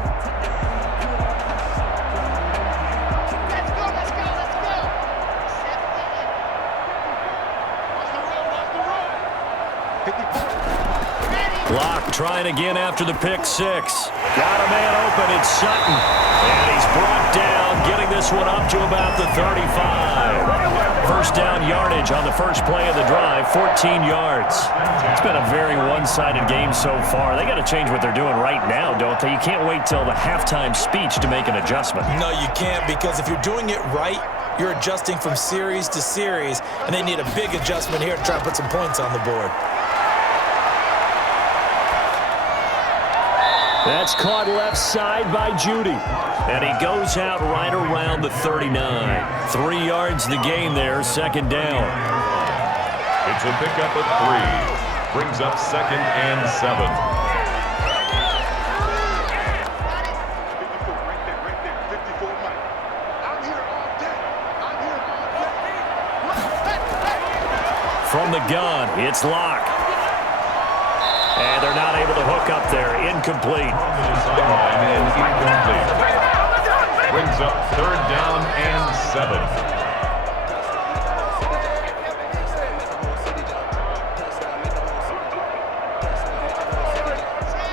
Locke trying again after the pick six. Got a man open. It's Sutton. And he's brought down, getting this one up to about the 35. First down yardage on the first play of the drive, 14 yards. It's been a very one-sided game so far. They got to change what they're doing right now, don't they? You can't wait till the halftime speech to make an adjustment. No, you can't, because if you're doing it right, you're adjusting from series to series, and they need a big adjustment here to try and put some points on the board. That's caught left side by Judy. And he goes out right around the 39. 3 yards the gain there, second down. It's a pickup of 3. Brings up 2nd and 7. From the gun, it's Locke. And they're not able to hook up there. Incomplete. And incomplete. Brings up 3rd down and 7.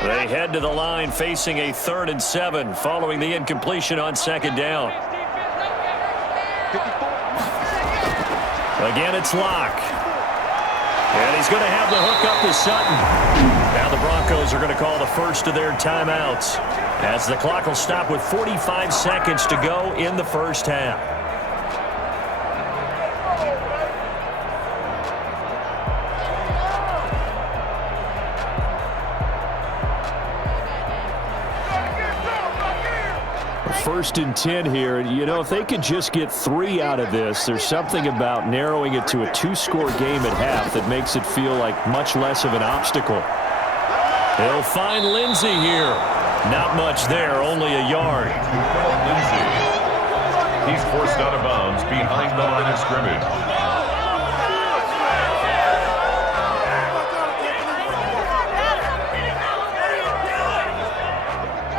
They head to the line facing a 3rd and 7 following the incompletion on 2nd down. Again, it's Locke. And he's going to have the hook up to Sutton. Now the Broncos are going to call the first of their timeouts as the clock will stop with 45 seconds to go in the first half. First and 10 here. You know, if they could just get 3 out of this, there's something about narrowing it to a 2-score game at half that makes it feel like much less of an obstacle. They'll find Lindsey here. Not much there, only a yard. Lindsey. He's forced out of bounds behind the line of scrimmage.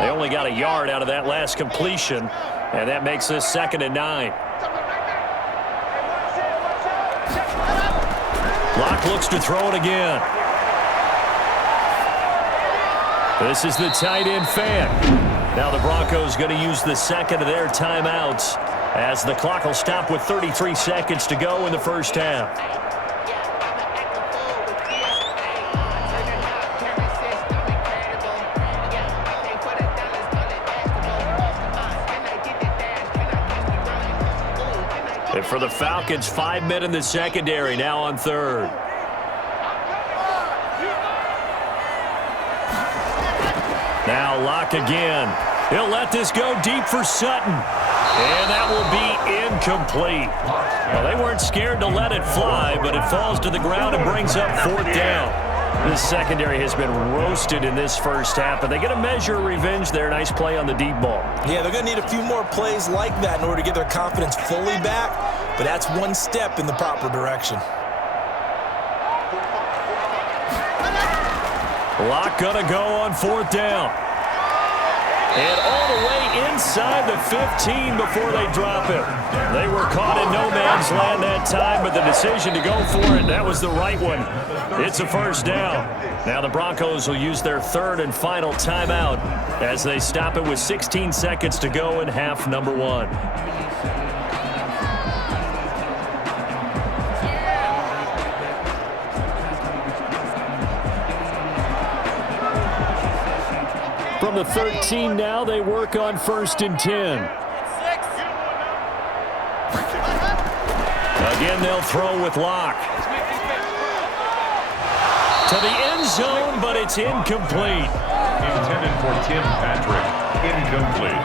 They only got a yard out of that last completion, and that makes this 2nd and 9. Locke looks to throw it again. This is the tight end fan. Now the Broncos going to use the second of their timeouts as the clock will stop with 33 seconds to go in the first half. And for the Falcons, 5 men in the secondary, now on 3rd. Now Locke again. He'll let this go deep for Sutton. And that will be incomplete. Well, they weren't scared to let it fly, but it falls to the ground and brings up 4th down. This secondary has been roasted in this first half, but they get a measure of revenge there. Nice play on the deep ball. Yeah, they're going to need a few more plays like that in order to get their confidence fully back, but that's one step in the proper direction. Locke gonna go on 4th down. And all the way inside the 15 before they drop it. They were caught in no man's land that time, but the decision to go for it, that was the right one. It's a first down. Now the Broncos will use their 3rd and final timeout as they stop it with 16 seconds to go in half number 1. From the 13 now, they work on 1st and 10. Again, they'll throw with Locke. To the end zone, but it's incomplete. Intended for Tim Patrick. Incomplete.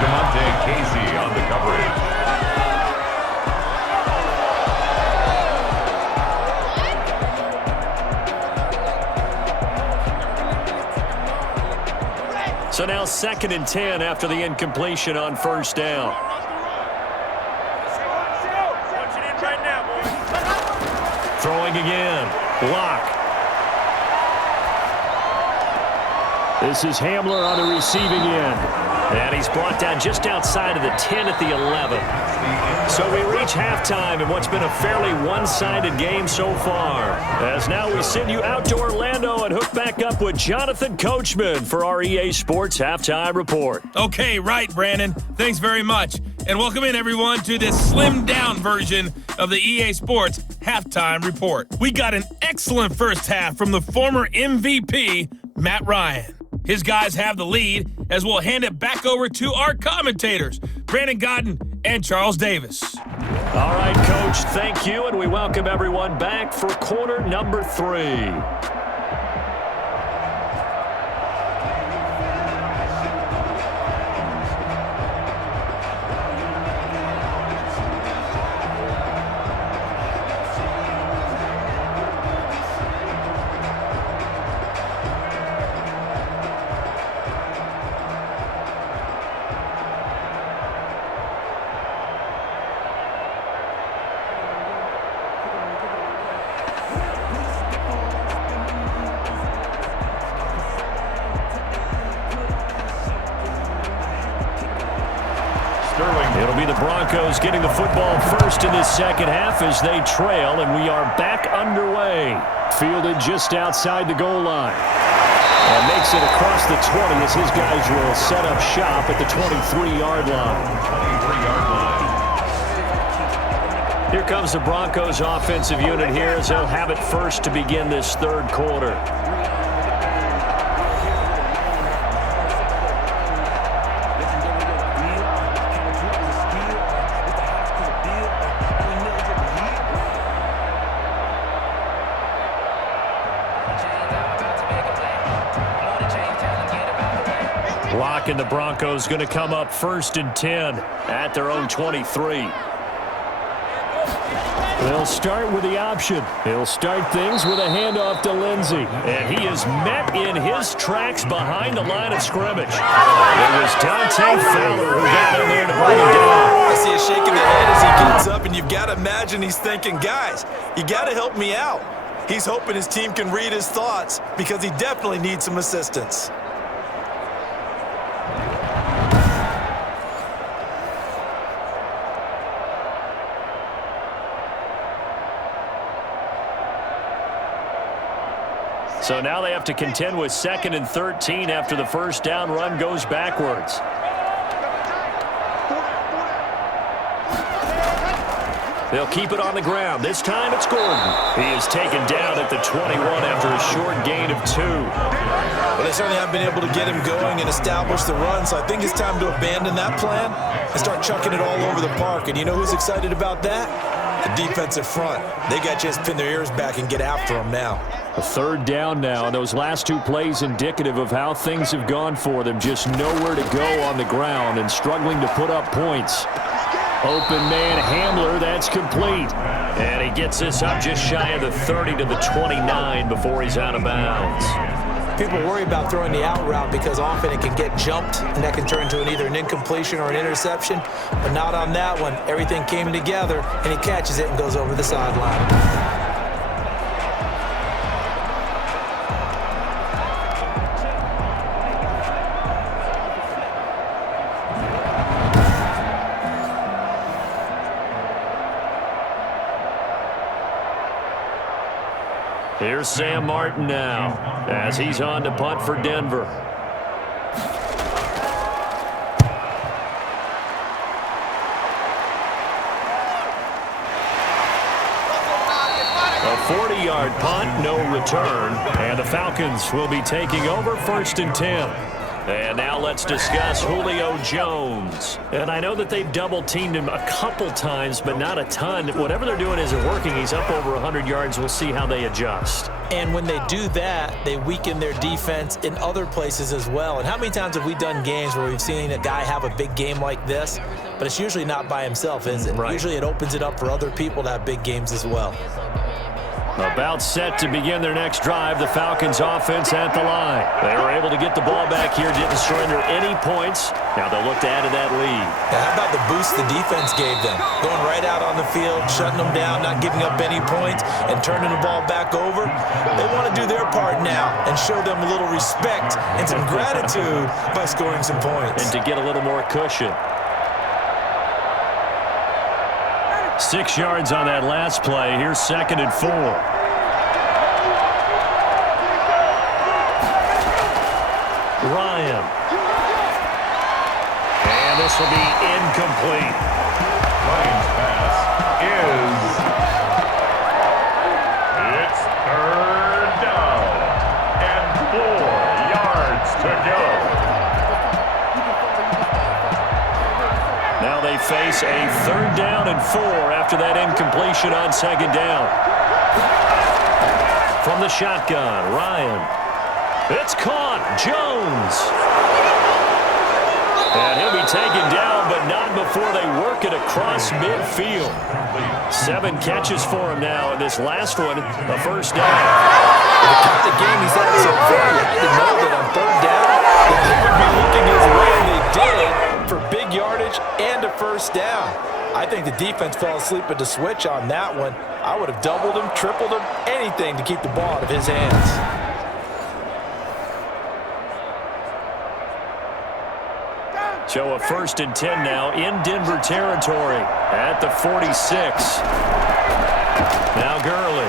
Demonte Casey on the coverage. So now 2nd and 10 after the incompletion on first down. Throwing again. Block. This is Hamler on the receiving end. And he's brought down just outside of the 10 at the 11. So we reach halftime in what's been a fairly one-sided game so far. As now we send you out to Orlando and hook back up with Jonathan Coachman for our EA Sports Halftime Report. Okay, right, Brandon. Thanks very much. And welcome in, everyone, to this slimmed-down version of the EA Sports Halftime Report. We got an excellent first half from the former MVP, Matt Ryan. His guys have the lead as we'll hand it back over to our commentators, Brandon Godden and Charles Davis. All right, Coach, thank you, and we welcome everyone back for quarter number 3. It'll be the Broncos getting the football first in this second half as they trail, and we are back underway. Fielded just outside the goal line. And makes it across the 20 as his guys will set up shop at the 23-yard line. Here comes the Broncos offensive unit here as they'll have it first to begin this third quarter. And the Broncos going to come up 1st and 10 at their own 23. They'll start with the option. He'll start things with a handoff to Lindsey. And he is met in his tracks behind the line of scrimmage. It was Dante Fowler who got in there to bring him down. I see a shake in the head as he gets up, and you've got to imagine he's thinking, guys, you got to help me out. He's hoping his team can read his thoughts because he definitely needs some assistance. So now they have to contend with 2nd and 13 after the first down run goes backwards. They'll keep it on the ground. This time it's Gordon. He is taken down at the 21 after a short gain of 2. Well, they certainly haven't been able to get him going and establish the run, so I think it's time to abandon that plan and start chucking it all over the park. And you know who's excited about that? The defensive front. They got to just pin their ears back and get after him now. A 3rd down now, and those last 2 plays indicative of how things have gone for them. Just nowhere to go on the ground and struggling to put up points. Open man Hamler, that's complete. And he gets this up just shy of the 30 to the 29 before he's out of bounds. People worry about throwing the out route because often it can get jumped, and that can turn into either an incompletion or an interception. But not on that one. Everything came together, and he catches it and goes over the sideline. Here's Sam Martin now as he's on to punt for Denver. A 40-yard punt, no return, and the Falcons will be taking over 1st and 10. And now let's discuss Julio Jones. And I know that they've double-teamed him a couple times, but not a ton. Whatever they're doing isn't working. He's up over 100 yards. We'll see how they adjust. And when they do that, they weaken their defense in other places as well. And how many times have we done games where we've seen a guy have a big game like this, but it's usually not by himself, is it? Right. Usually it opens it up for other people to have big games as well. About set to begin their next drive, the Falcons offense at the line. They were able to get the ball back here, didn't surrender any points. Now they'll look to add to that lead. Now, how about the boost the defense gave them? Going right out on the field, shutting them down, not giving up any points, and turning the ball back over. They want to do their part now and show them a little respect and some gratitude by scoring some points. And to get a little more cushion. 6 yards on that last play. Here's 2nd and 4. Ryan. And this will be incomplete. Ryan's pass is... It's 3rd down and 4 yards to go. Now they face a 3rd down and 4 after that incompletion on 2nd down. From the shotgun, Ryan. It's caught. Jones. And he'll be taken down, but not before they work it across midfield. 7 catches for him now, and this last one, a 1st down. The kind of game he's had so far, you had to know that on 3rd down, they would be looking his way, and they did, for big yardage and a 1st down. I think the defense fell asleep at the switch on that one. I would have doubled him, tripled him, anything to keep the ball out of his hands. So a 1st and 10 now in Denver territory at the 46. Now Gurley.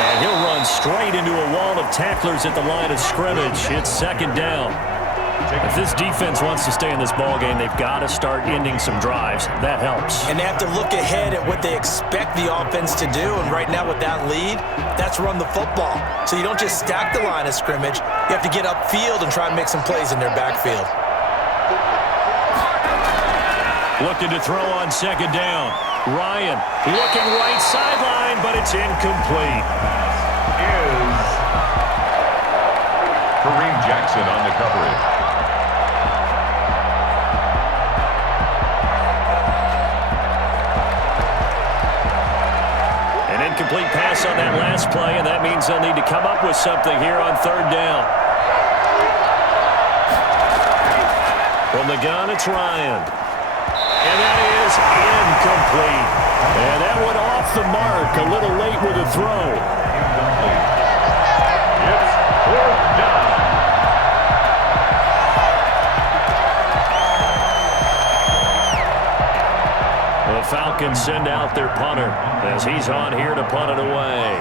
And he'll run straight into a wall of tacklers at the line of scrimmage. It's 2nd down. If this defense wants to stay in this ballgame, they've got to start ending some drives. That helps. And they have to look ahead at what they expect the offense to do. And right now with that lead, that's run the football. So you don't just stack the line of scrimmage. You have to get upfield and try and make some plays in their backfield. Looking to throw on 2nd down. Ryan looking right sideline, but it's incomplete. Is Kareem Jackson on the coverage. An incomplete pass on that last play, and that means they'll need to come up with something here on 3rd down. From the gun, it's Ryan. And that is incomplete. And that went off the mark a little late with a throw. It's 4th down. The Falcons send out their punter as he's on here to punt it away.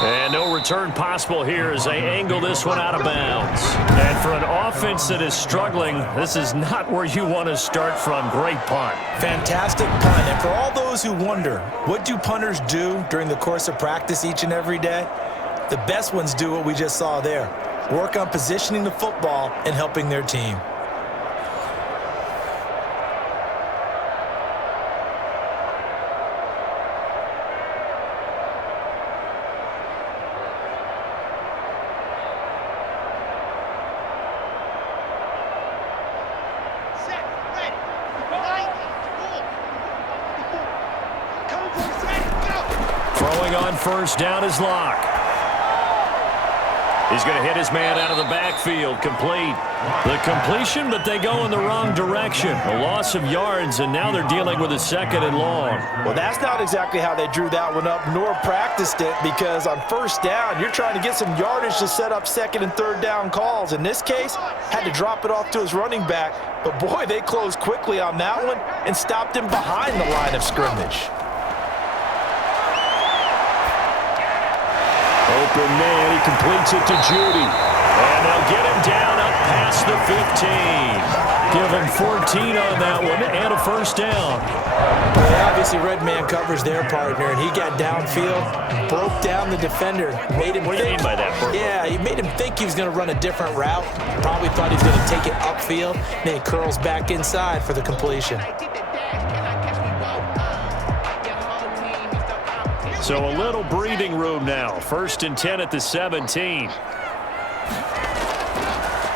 And no return possible here as they angle this one out of bounds. And for an offense that is struggling, this is not where you want to start from. Great punt. Fantastic punt. And for all those who wonder, what do punters do during the course of practice each and every day? The best ones do what we just saw there. Work on positioning the football and helping their team. Throwing on 1st down is Locke. He's going to hit his man out of the backfield. Complete. The completion, but they go in the wrong direction. A loss of yards, and now they're dealing with a 2nd and long. Well, that's not exactly how they drew that one up, nor practiced it, because on 1st down, you're trying to get some yardage to set up 2nd and 3rd down calls. In this case, had to drop it off to his running back. But, boy, they closed quickly on that one and stopped him behind the line of scrimmage. Open man, he completes it to Judy. And they'll get him down up past the 15. Give him 14 on that one and a 1st down. Well, they obviously red man covers their partner, and he got downfield, broke down the defender, made him What do you mean by that? Yeah, he made him think he was going to run a different route. Probably thought he was going to take it upfield. Then he curls back inside for the completion. So a little breathing room now. 1st and 10 at the 17.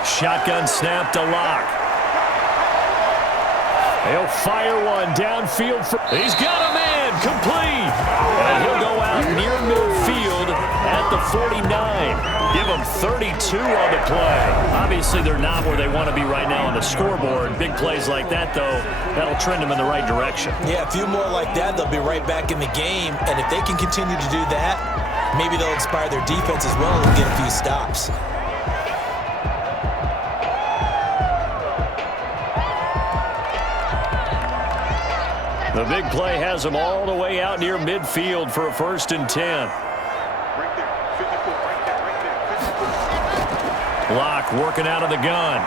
Shotgun snap to Locke. He'll fire one downfield. He's got a man, complete. And he'll go out near midfield at the 49. Give them 32 on the play. Obviously, they're not where they want to be right now on the scoreboard. Big plays like that, though, that'll trend them in the right direction. Yeah, a few more like that, they'll be right back in the game. And if they can continue to do that, maybe they'll inspire their defense as well and get a few stops. The big play has them all the way out near midfield for a 1st and 10. Locke working out of the gun.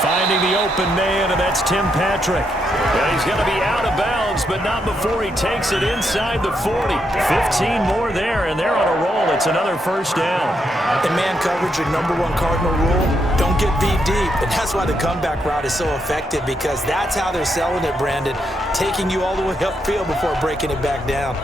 Finding the open man, and that's Tim Patrick. And he's going to be out of bounds, but not before he takes it inside the 40. 15 more there, and they're on a roll. It's another 1st down. In man coverage, your #1 cardinal rule, don't get beat deep. And that's why the comeback route is so effective, because that's how they're selling it, Brandon. Taking you all the way upfield before breaking it back down.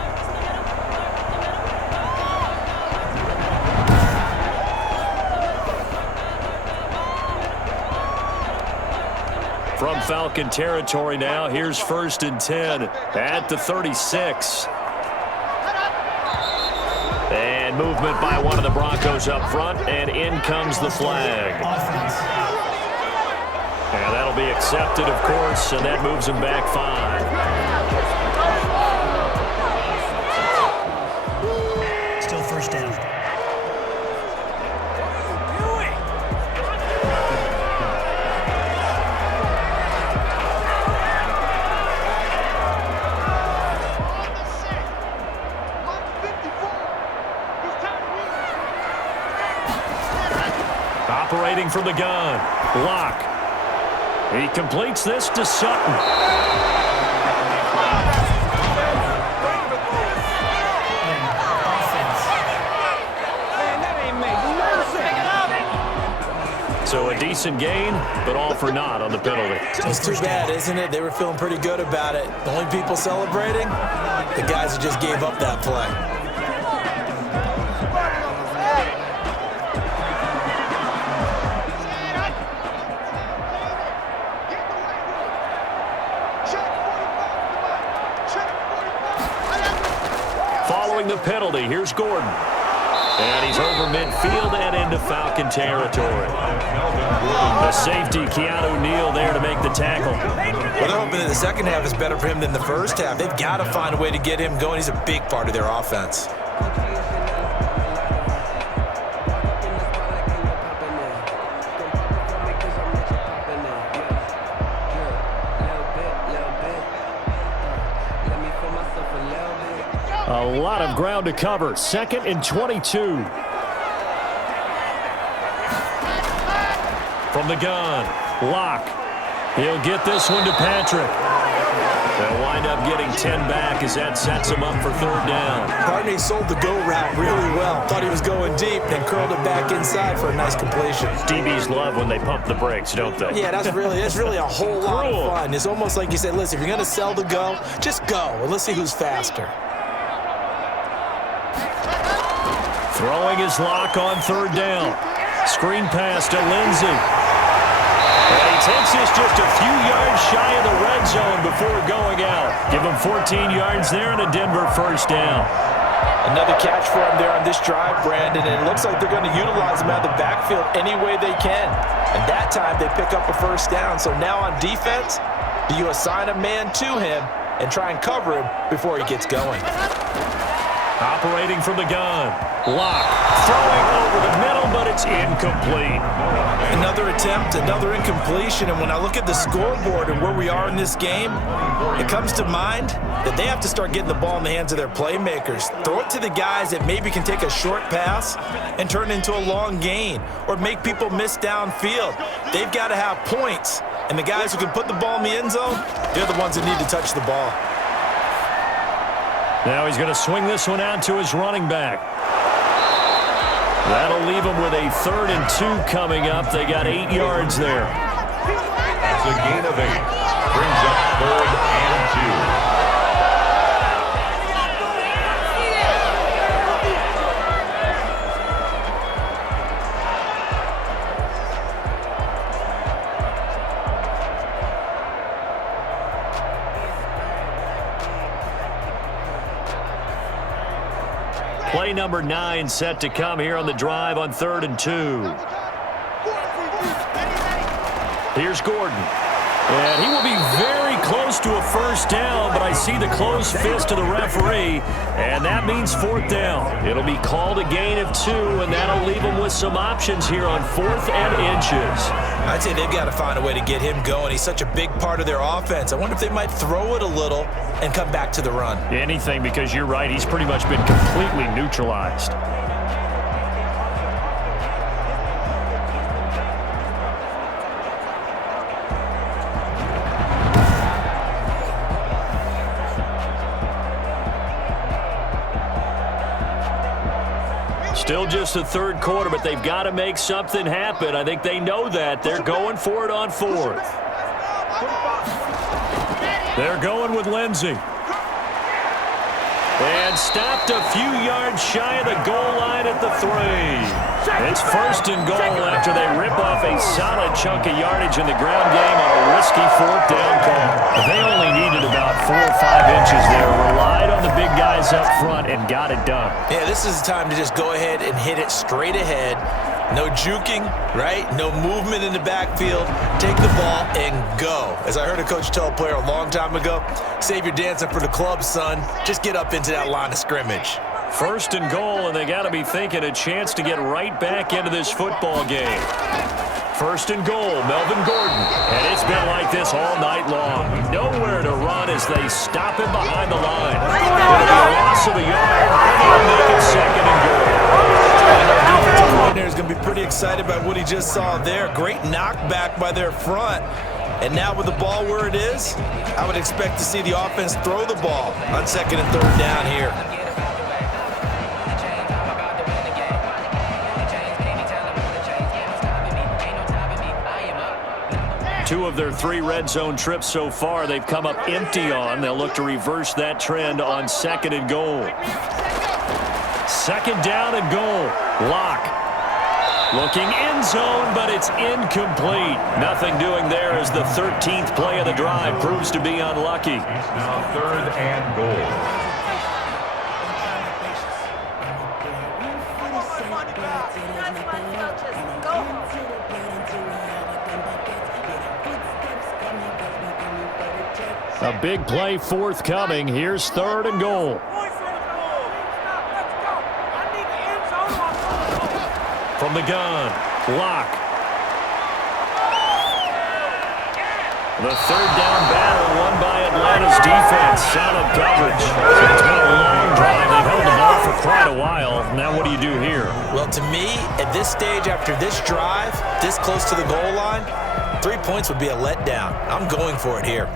From Falcon territory now, here's 1st and 10 at the 36. And movement by one of the Broncos up front, and in comes the flag. And that'll be accepted, of course, and that moves him back 5. Still 1st down. Operating from the gun, Locke. He completes this to Sutton. So a decent gain, but all for naught on the penalty. It's too bad, isn't it? They were feeling pretty good about it. The only people celebrating, the guys who just gave up that play. Following the penalty, here's Gordon. And he's over midfield and into Falcon territory. The safety, Keanu Neal, there to make the tackle. Well, they're hoping that the second half is better for him than the first half. They've got to find a way to get him going. He's a big part of their offense. A lot of ground to cover. 2nd and 22. From the gun, Locke. He'll get this one to Patrick. They'll wind up getting 10 back as that sets him up for 3rd down. Partney sold the go route really well. Thought he was going deep, then curled it back inside for a nice completion. DBs love when they pump the brakes, don't they? Yeah, that's really a whole lot of fun. It's almost like you said, listen, if you're going to sell the go, just go, and let's see who's faster. Throwing his Locke on 3rd down. Screen pass to Lindsey. And he takes this just a few yards shy of the red zone before going out. Give him 14 yards there and a Denver 1st down. Another catch for him there on this drive, Brandon, and it looks like they're going to utilize him out of the backfield any way they can. And that time they pick up a 1st down. So now on defense, do you assign a man to him and try and cover him before he gets going? Operating from the gun. Locke throwing over the middle, but it's incomplete. Another attempt, another incompletion, and when I look at the scoreboard and where we are in this game, it comes to mind that they have to start getting the ball in the hands of their playmakers. Throw it to the guys that maybe can take a short pass and turn it into a long gain or make people miss downfield. They've got to have points, and the guys who can put the ball in the end zone, they're the ones that need to touch the ball. Now he's going to swing this one out to his running back. That'll leave him with a 3rd and 2 coming up. They got 8 yards there. That's a gain of 8. Brings up 3rd and 2. Play number 9 set to come here on the drive on 3rd and 2. Here's Gordon. And he will be very close to a first down, but I see the closed fist of the referee, and that means 4th down. It'll be called a gain of 2, and that'll leave them with some options here on 4th and inches. I'd say they've got to find a way to get him going. He's such a big part of their offense. I wonder if they might throw it a little and come back to the run. Anything, because you're right, he's pretty much been completely neutralized. Still just the 3rd quarter, but they've got to make something happen. I think they know that. They're going for it on 4th. They're going with Lindsey. And stopped a few yards shy of the goal line at the 3. It's 1st and goal after they rip off a solid chunk of yardage in the ground game on a risky 4th down call. They only needed about 4 or 5 inches there. Relied on the big guys up front and got it done. Yeah, this is the time to just go ahead and hit it straight ahead. No juking, right? No movement in the backfield. Take the ball and go. As I heard a coach tell a player a long time ago, save your dancing for the club, son. Just get up into that line of scrimmage. 1st and goal, and they got to be thinking a chance to get right back into this football game. 1st and goal, Melvin Gordon. And it's been like this all night long. Nowhere to run as they stop him behind the line. It'll be a loss of a yard, and they'll make it 2nd and goal. Defensive coordinator is going to be pretty excited by what he just saw there. Great knockback by their front. And now with the ball where it is, I would expect to see the offense throw the ball on 2nd and 3rd down here. Two of their 3 red zone trips so far, they've come up empty on. They'll look to reverse that trend on 2nd and goal. 2nd down and goal. Locke. Looking end zone, but it's incomplete. Nothing doing there as the 13th play of the drive proves to be unlucky. Now 3rd and goal. A big play forthcoming. Here's 3rd and goal. From the gun, Locke. The 3rd down battle won by Atlanta's defense. Solid coverage. It's been a long drive. They've held the ball for quite a while. Now what do you do here? Well, to me, at this stage, after this drive, this close to the goal line, 3 points would be a letdown. I'm going for it here.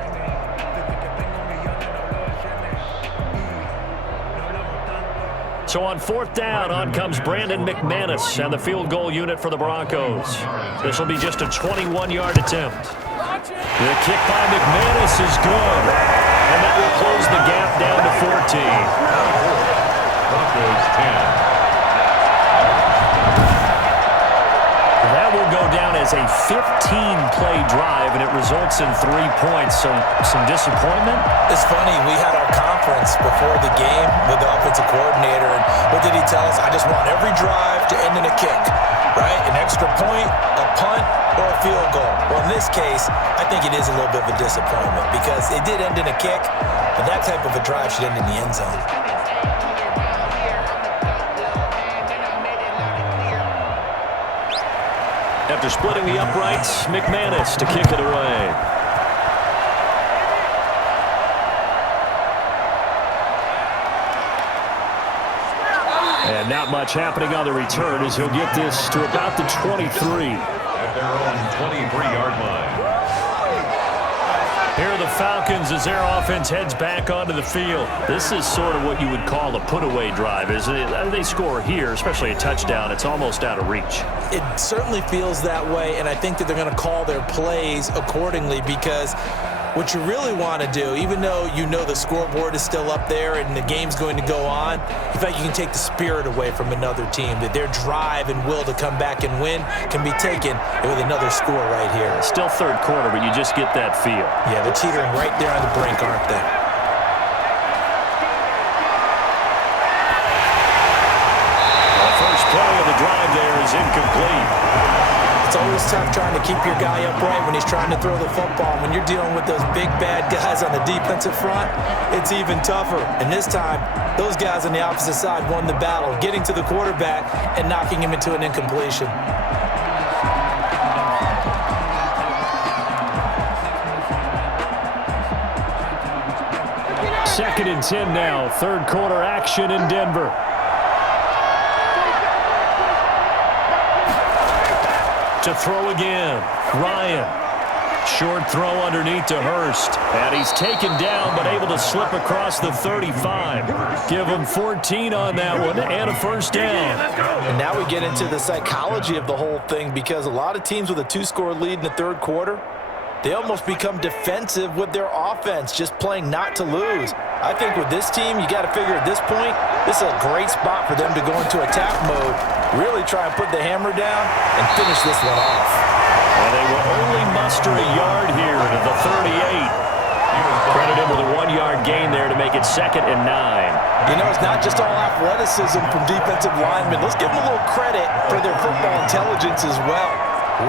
So on 4th down, on comes Brandon McManus and the field goal unit for the Broncos. This will be just a 21-yard attempt. The kick by McManus is good, and that will close the gap down to 14. Broncos 10. That will go down as a 15-play drive, and it results in 3 points. So some disappointment? It's funny, we had our conference before the game with the offensive coordinator, and what did he tell us? I just want every drive to end in a kick, right? An extra point, a punt, or a field goal. Well, in this case, I think it is a little bit of a disappointment because it did end in a kick, but that type of a drive should end in the end zone. After splitting the uprights, McManus to kick it away. And not much happening on the return as he'll get this to about the 23. At their own 23-yard line. Here are the Falcons as their offense heads back onto the field. This is sort of what you would call a put-away drive, isn't it? They score here, especially a touchdown. It's almost out of reach. It certainly feels that way, and I think that they're going to call their plays accordingly because what you really want to do, even though you know the scoreboard is still up there and the game's going to go on, in fact, you can take the spirit away from another team, that their drive and will to come back and win can be taken with another score right here. Still 3rd quarter, but you just get that feel. Yeah, they're teetering right there on the brink, aren't they? is incomplete. It's always tough trying to keep your guy upright when he's trying to throw the football. When you're dealing with those big, bad guys on the defensive front, it's even tougher. And this time, those guys on the opposite side won the battle, getting to the quarterback and knocking him into an incompletion. Second and 10 now. Third quarter action in Denver. To throw again. Ryan. Short throw underneath to Hurst. And he's taken down but able to slip across the 35. Give him 14 on that one and a first down. And now we get into the psychology of the whole thing, because a lot of teams with a 2-score lead in the third quarter, they almost become defensive with their offense, just playing not to lose. I think with this team, you got to figure at this point, this is a great spot for them to go into attack mode, really try and put the hammer down and finish this one off. And they will only muster a yard here to the 38. Credit him with a 1-yard gain there to make it 2nd and 9. You know, it's not just all athleticism from defensive linemen. Let's give them a little credit for their football intelligence as well.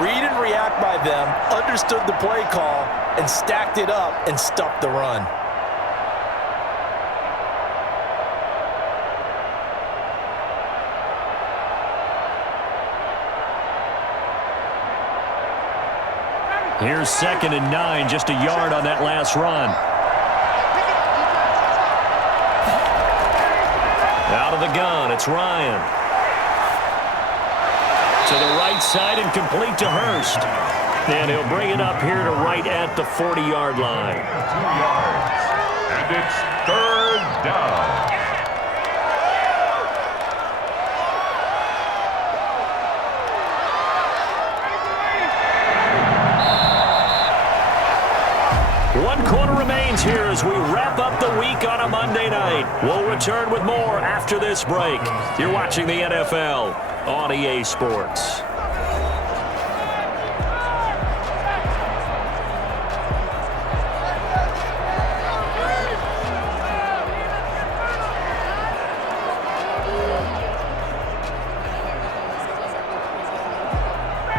Read and react by them, understood the play call, and stacked it up and stuffed the run. Here's 2nd and 9, just a yard on that last run. Out of the gun, it's Ryan. To the right side and complete to Hurst. And he'll bring it up here to right at the 40-yard line. 2 yards. And it's 3rd down. One quarter remains here as we wrap up the week on a Monday night. We'll return with more after this break. You're watching the NFL on EA Sports.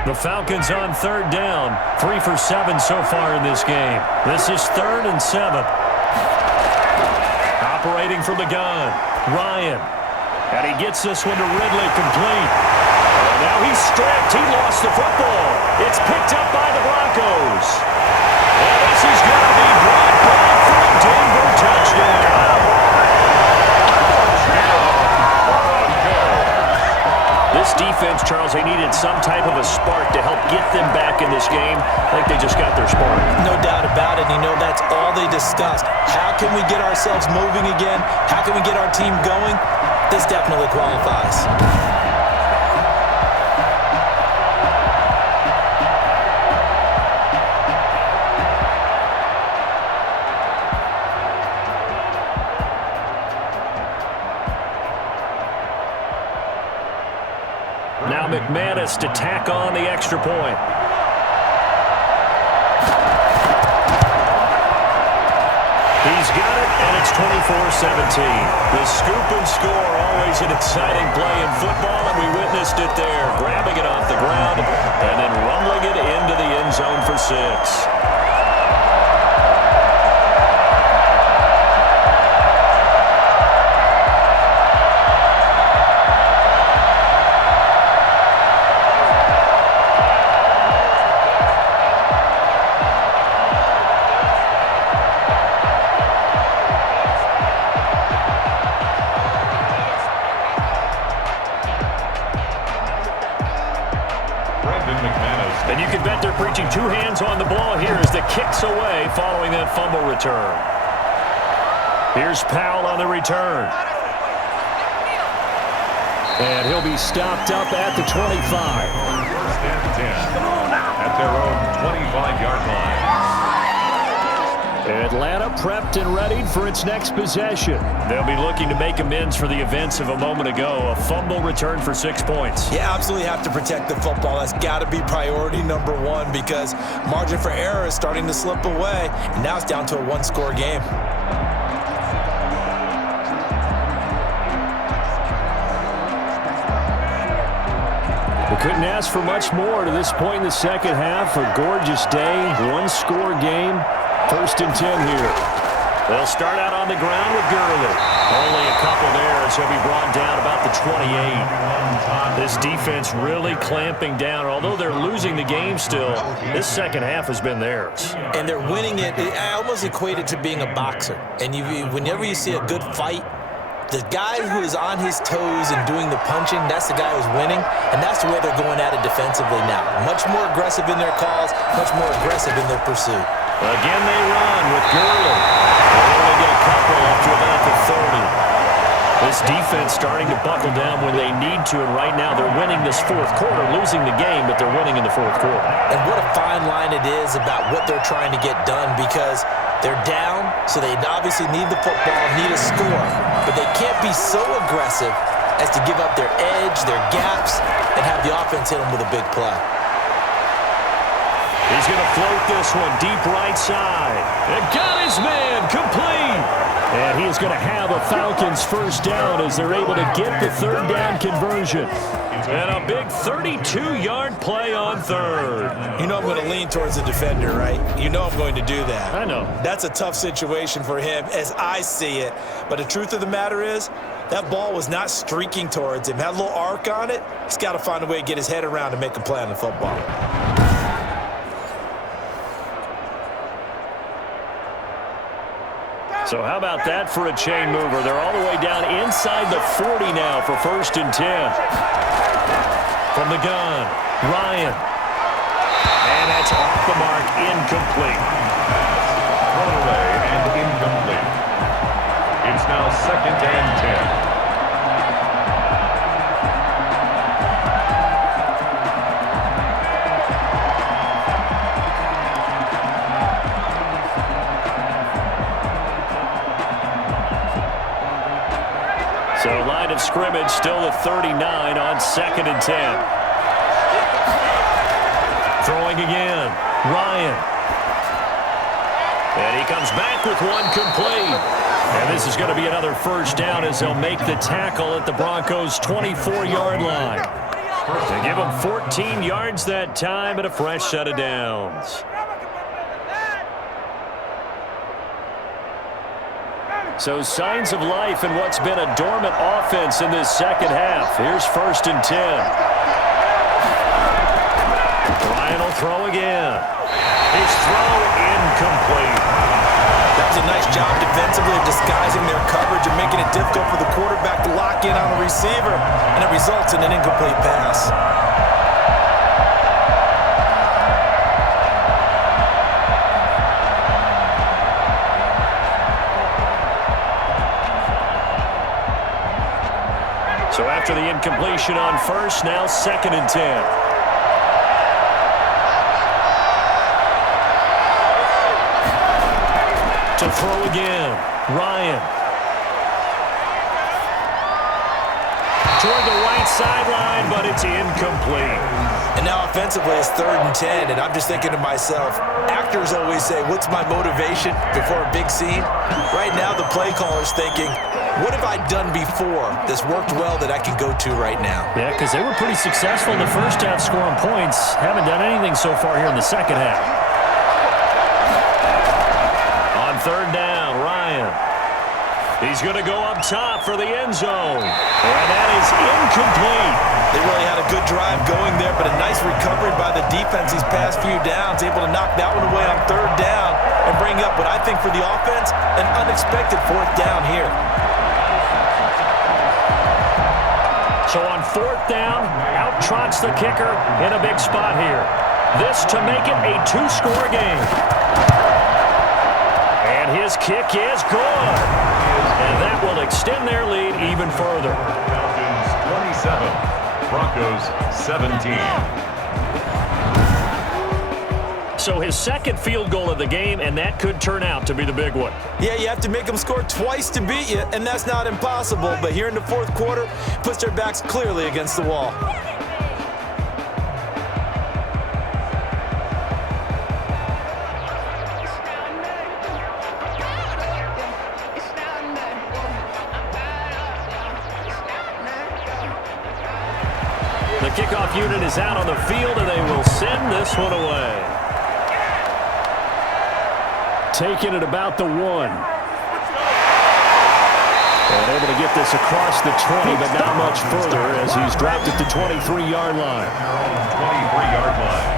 The Falcons on 3rd down. 3 for 7 so far in this game. This is 3rd and 7. Operating from the gun, Ryan. And he gets this one to Ridley complete. And now he's stripped. He lost the football. It's picked up by the Broncos. And this is going to be brought back for a Denver touchdown. This defense, Charles, they needed some type of a spark to help get them back in this game. I think they just got their spark. No doubt about it. You know, that's all they discussed. How can we get ourselves moving again? How can we get our team going? This definitely qualifies. Now McManus to tack on the extra point. He's got it, and it's 24-17. The scoop and score, always an exciting play in football, and we witnessed it there. Grabbing it off the ground and then rumbling it into the end zone for 6. And you can bet they're preaching 2 hands on the ball here as the kick's away following that fumble return. Here's Powell on the return. And he'll be stopped up at the 25. 1st and 10 at their own 25-yard line. Atlanta prepped and ready for its next possession. They'll be looking to make amends for the events of a moment ago. A fumble return for 6 points. You absolutely have to protect the football. That's got to be priority number 1, because margin for error is starting to slip away, and now it's down to a 1-score game. We couldn't ask for much more to this point in the second half. A gorgeous day, one-score game, 1st and 10 here. They'll start out on the ground with Gurley. Only a couple there as he'll be brought down about the 28. This defense really clamping down. Although they're losing the game still, this second half has been theirs. And they're winning it. I almost equate it to being a boxer. And whenever you see a good fight, the guy who is on his toes and doing the punching, that's the guy who's winning, and that's the way they're going at it defensively now. Much more aggressive in their calls, much more aggressive in their pursuit. Again, they run with Gurley. They only get a couple up to about the 30. This defense starting to buckle down when they need to, and right now they're winning this fourth quarter, losing the game, but they're winning in the fourth quarter. And what a fine line it is about what they're trying to get done, because they're down, so they obviously need the football, need a score, but they can't be so aggressive as to give up their edge, their gaps, and have the offense hit them with a big play. He's going to float this one deep right side. And got his man complete. And he is going to have a Falcons first down as they're able to get the third down conversion. And a big 32-yard play on third. You know I'm going to lean towards the defender, right? You know I'm going to do that. I know. That's a tough situation for him as I see it. But the truth of the matter is, that ball was not streaking towards him. Had a little arc on it. He's got to find a way to get his head around and make a play on the football. So how about that for a chain mover? They're all the way down inside the 40 now for 1st and 10. From the gun, Ryan. And that's off the mark, incomplete. Thrown away and incomplete. It's now 2nd and 10. So line of scrimmage still the 39 on 2nd and 10. Throwing again, Ryan. And he comes back with one complete. And this is going to be another first down as they'll make the tackle at the Broncos' 24-yard line. They give them 14 yards that time and a fresh set of downs. So signs of life in what's been a dormant offense in this second half. Here's 1st and 10. Ryan will throw again. His throw incomplete. That was a nice job defensively of disguising their coverage and making it difficult for the quarterback to lock in on the receiver, and it results in an incomplete pass. So after the incompletion on first, now 2nd and 10. To throw again, Ryan. Toward the right sideline, but it's incomplete. And now offensively, it's 3rd and 10, and I'm just thinking to myself, actors always say, what's my motivation before a big scene? Right now, the play caller's thinking, what have I done before that's worked well that I can go to right now? Yeah, because they were pretty successful in the first half scoring points. Haven't done anything so far here in the second half. On 3rd down, Ryan. He's going to go up top for the end zone. And that is incomplete. They really had a good drive going there, but a nice recovery by the defense these past few downs, able to knock that one away on 3rd down and bring up what I think for the offense, an unexpected 4th down here. So on 4th down, out trots the kicker in a big spot here. This to make it a 2-score game. And his kick is good. And that will extend their lead even further. Falcons 27, Broncos 17. So his second field goal of the game, and that could turn out to be the big one. Yeah, you have to make them score twice to beat you, and that's not impossible. But here in the 4th quarter, puts their backs clearly against the wall. The kickoff unit is out on the field, and they will send this one away. Taking it about the 1. And able to get this across the 20, but not much further as he's dropped at the 23-yard line. 23-yard line.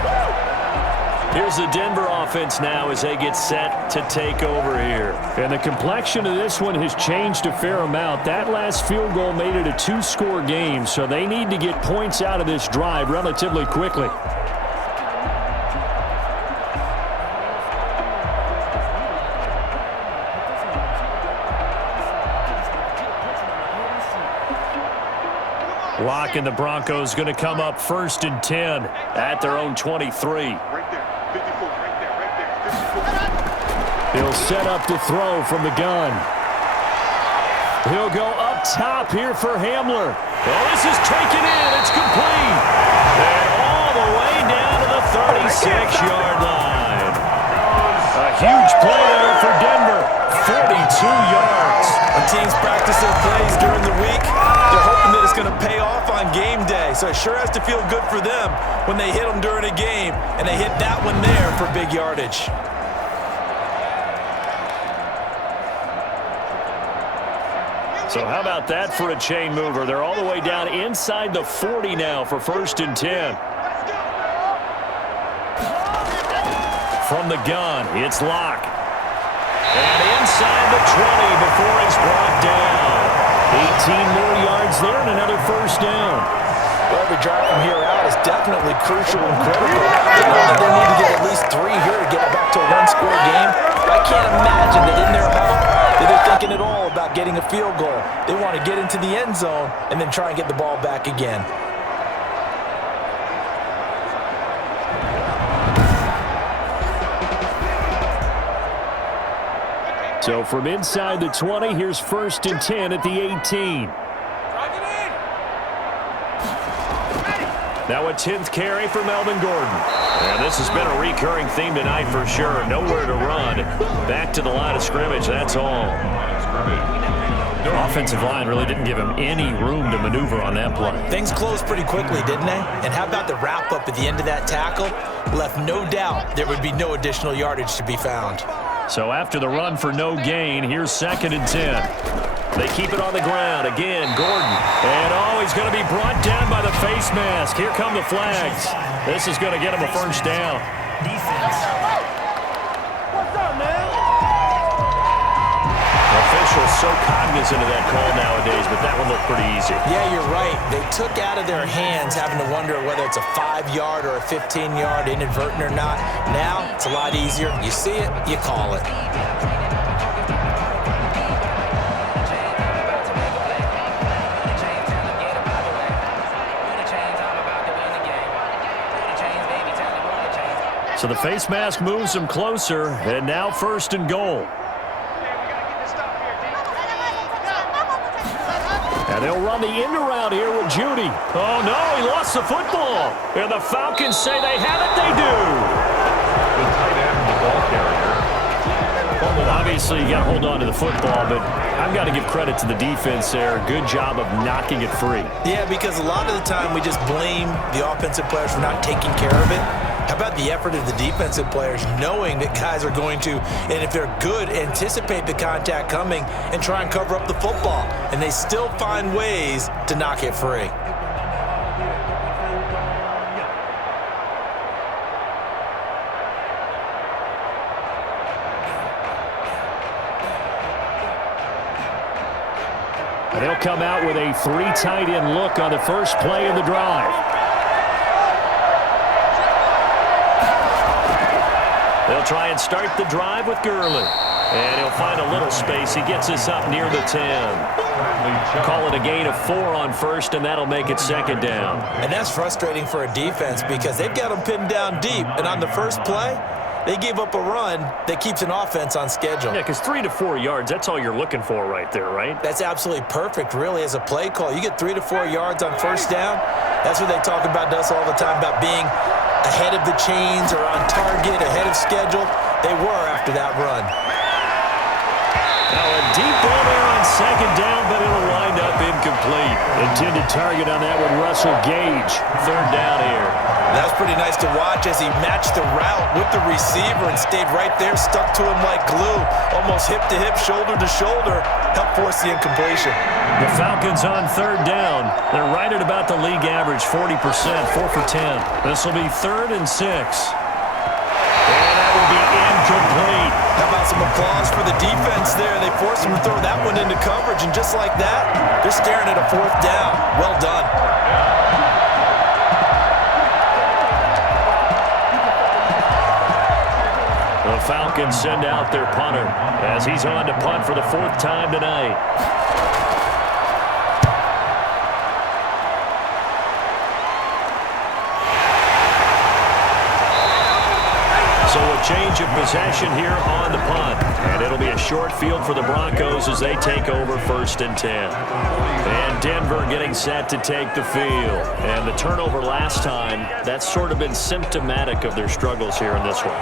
Here's the Denver offense now as they get set to take over here. And the complexion of this one has changed a fair amount. That last field goal made it a 2-score game, so they need to get points out of this drive relatively quickly. Locke and the Broncos going to come up 1st and 10 at their own 23. He'll set up to throw from the gun. He'll go up top here for Hamler. Well, this is taken in. It's complete. And all the way down to the 36-yard line. A huge play there for Denver. 42 yards. When teams practice their plays during the week, they're hoping that it's going to pay off on game day. So it sure has to feel good for them when they hit them during a game, and they hit that one there for big yardage. So how about that for a chain mover? They're all the way down inside the 40 now for 1st and 10. From the gun, it's Locke. And inside the 20 before he's brought down. 18 more yards there and another 1st down. Well, every drive from here out is definitely crucial and critical. They know that they need to get at least 3 here to get it back to a 1-score game. I can't imagine that in their huddle that they're thinking at all about getting a field goal. They want to get into the end zone and then try and get the ball back again. So from inside the 20, here's 1st and 10 at the 18. Now a 10th carry for Melvin Gordon. And this has been a recurring theme tonight for sure. Nowhere to run. Back to the line of scrimmage, that's all. The offensive line really didn't give him any room to maneuver on that play. Things closed pretty quickly, didn't they? And how about the wrap-up at the end of that tackle? Left no doubt there would be no additional yardage to be found. So after the run for no gain, here's 2nd and 10. They keep it on the ground. Again, Gordon. And he's going to be brought down by the face mask. Here come the flags. This is going to get him a 1st down. Officials so cognizant of that call nowadays, but that one looked pretty easy. Yeah, you're right. They took out of their hands having to wonder whether it's a 5-yard or a 15-yard, inadvertent or not. Now, it's a lot easier. You see it, you call it. So the face mask moves them closer, and now 1st and goal. And they'll run the end around here with Judy. Oh, no, he lost the football. And the Falcons say they have it. They do. The tight end, the ball carrier. Obviously, you got to hold on to the football, but I've got to give credit to the defense there. Good job of knocking it free. Yeah, because a lot of the time we just blame the offensive players for not taking care of it. How about the effort of the defensive players knowing that guys are going to, and if they're good, anticipate the contact coming and try and cover up the football. And they still find ways to knock it free. And they'll come out with a 3 tight end look on the first play of the drive. They'll try and start the drive with Gurley. And he'll find a little space. He gets us up near the 10. Call it a gain of 4 on 1st, and that'll make it 2nd down. And that's frustrating for a defense because they've got them pinned down deep. And on the first play, they gave up a run that keeps an offense on schedule. Yeah, because 3 to 4 yards, that's all you're looking for right there, right? That's absolutely perfect, really, as a play call. You get 3 to 4 yards on 1st down. That's what they talk about us all the time, about being ahead of the chains or on target, ahead of schedule. They were after that run. Now a deep ball there on 2nd down, but it'll wind up incomplete. Intended target on that one, Russell Gage. Third down here. That was pretty nice to watch as he matched the route with the receiver and stayed right there, stuck to him like glue, almost hip-to-hip, shoulder-to-shoulder, helped force the incompletion. The Falcons on third down. They're right at about the league average, 40%, 4 for 10. This will be 3rd and 6. And that will be incomplete. How about some applause for the defense there? They forced him to throw that one into coverage, and just like that, they're staring at a 4th down. Well done. The Falcons send out their punter as he's on to punt for the 4th time tonight. So a change of possession here on the punt. And it'll be a short field for the Broncos as they take over 1st and 10. And Denver getting set to take the field. And the turnover last time, that's sort of been symptomatic of their struggles here in this one.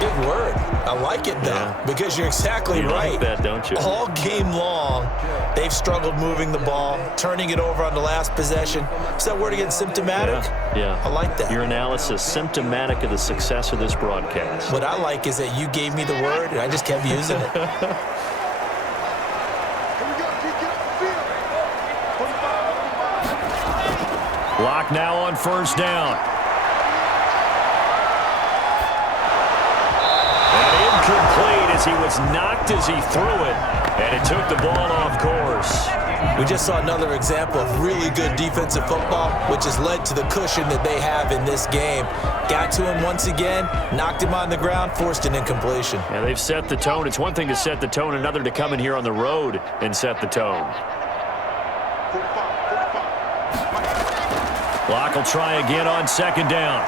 Good word. I like it, though, because you're exactly you right. Like that, don't you? All game long, they've struggled moving the ball, turning it over on the last possession. Is that word again, symptomatic? Yeah. I like that. Your analysis, symptomatic of the success of this broadcast. What I like is that you gave me the word, and I just kept using it. Lock now on 1st down. Incomplete as he was knocked as he threw it, and it took the ball off course. We just saw another example of really good defensive football, which has led to the cushion that they have in this game. Got to him once again, knocked him on the ground, forced an incompletion. Yeah, they've set the tone. It's one thing to set the tone, another to come in here on the road and set the tone. Locke will try again on 2nd down.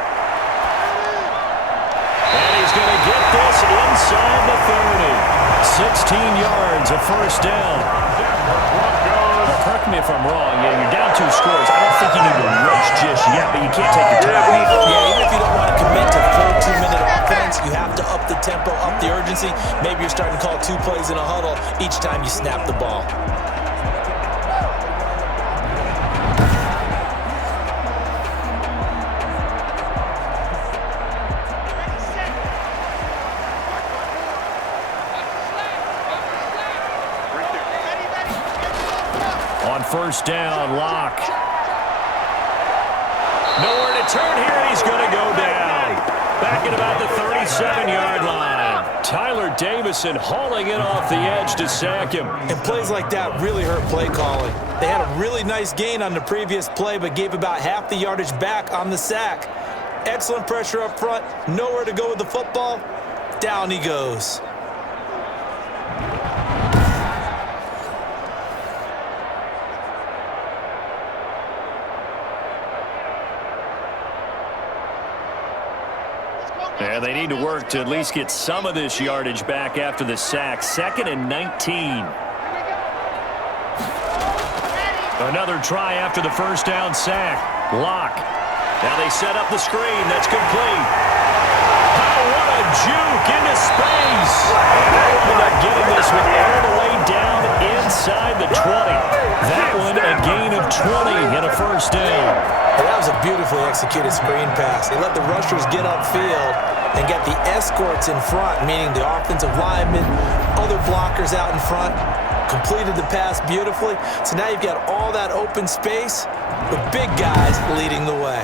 And he's going to get this inside the 30. 16 yards, a 1st down. Now, correct me if I'm wrong. Yeah, you're down 2 scores. I don't think you need to rush just yet, but you can't take your time. Yeah, even if you don't want to commit to full 2-minute offense, you have to up the tempo, up the urgency. Maybe you're starting to call 2 plays in a huddle each time you snap the ball. On 1st down, Locke. Nowhere to turn here, and he's going to go down. Back at about the 37-yard line. Tyler Davison hauling it off the edge to sack him. And plays like that really hurt play calling. They had a really nice gain on the previous play, but gave about half the yardage back on the sack. Excellent pressure up front. Nowhere to go with the football. Down he goes. And they need to work to at least get some of this yardage back after the sack. 2nd and 19. Another try after the 1st down sack. Locke. Now they set up the screen. That's complete. Oh, what a juke into space. And they ended up getting this one all the way down inside the 20. That one a gain of 20 and a 1st down. Well, that was a beautifully executed screen pass. They let the rushers get upfield and get the escorts in front, meaning the offensive linemen, other blockers out in front, completed the pass beautifully. So now you've got all that open space with big guys leading the way.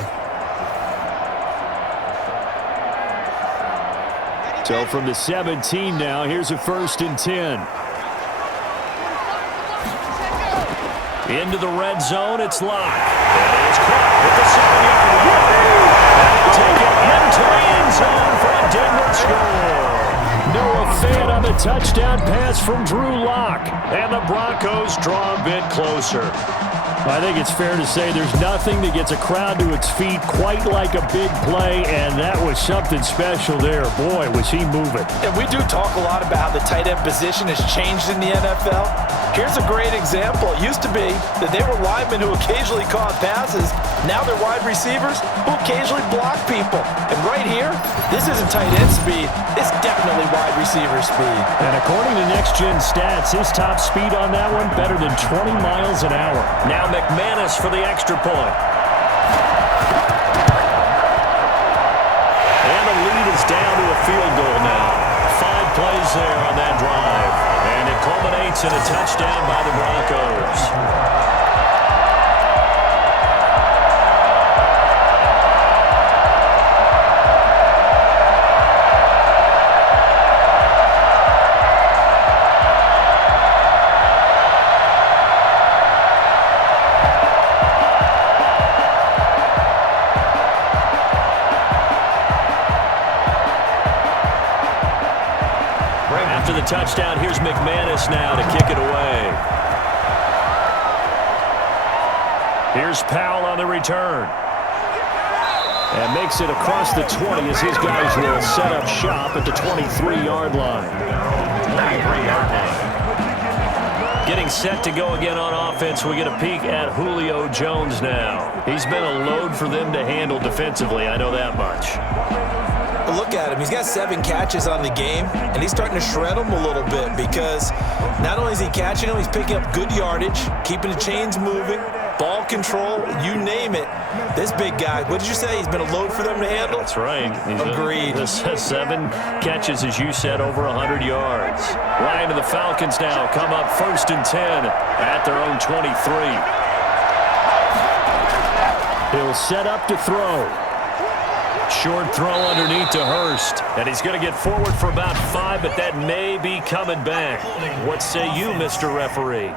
So from the 17 now, here's a 1st and 10. Into the red zone, it's Locke. And it's caught with the 7-yard line. Take it into the end zone for a Denver score. Noah Fant on the touchdown pass from Drew Locke. And the Broncos draw a bit closer. I think it's fair to say there's nothing that gets a crowd to its feet quite like a big play, and that was something special there. Boy, was he moving. And we do talk a lot about how the tight end position has changed in the NFL. Here's a great example. It used to be that they were linemen who occasionally caught passes. Now they're wide receivers who occasionally block people. And right here, this isn't tight end speed. It's definitely wide receiver speed. And according to Next Gen Stats, his top speed on that one, better than 20 miles an hour. Now McManus for the extra point. And the lead is down to a field goal now. 5 plays there on that drive. And it culminates in a touchdown by the Broncos. After the touchdown, here's McManus now to kick it away. Here's Powell on the return. And makes it across the 20 as his guys will set up shop at the 23-yard line. 23-yard line. Getting set to go again on offense, we get a peek at Julio Jones now. He's been a load for them to handle defensively, I know that much. Look at him. He's got 7 catches on the game, and he's starting to shred them a little bit because not only is he catching them, he's picking up good yardage, keeping the chains moving, ball control, you name it. This big guy, what did you say? He's been a load for them to handle? That's right. Agreed. 7 catches, as you said, over 100 yards. Ryan and the Falcons now come up 1st and 10 at their own 23. He'll set up to throw. Short throw underneath to Hurst. And he's going to get forward for about 5, but that may be coming back. What say you, Mr. Referee?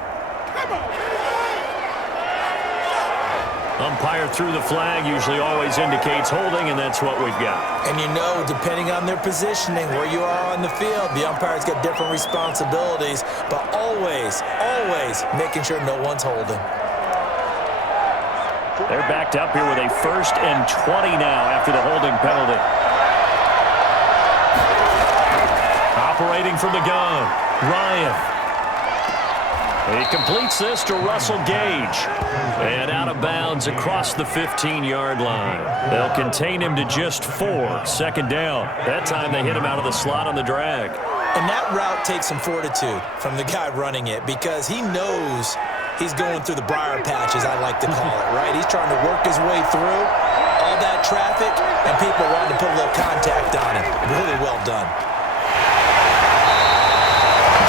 Umpire threw the flag, usually always indicates holding, and that's what we've got. And you know, depending on their positioning, where you are on the field, the umpire's got different responsibilities, but always, always making sure no one's holding. They're backed up here with a 1st and 20 now after the holding penalty. Operating from the gun, Ryan. He completes this to Russell Gage. And out of bounds across the 15-yard line. They'll contain him to just 4. 2nd down. That time they hit him out of the slot on the drag. And that route takes some fortitude from the guy running it because he knows he's going through the briar patches, I like to call it, right? He's trying to work his way through all that traffic, and people wanting to put a little contact on him. Really well done.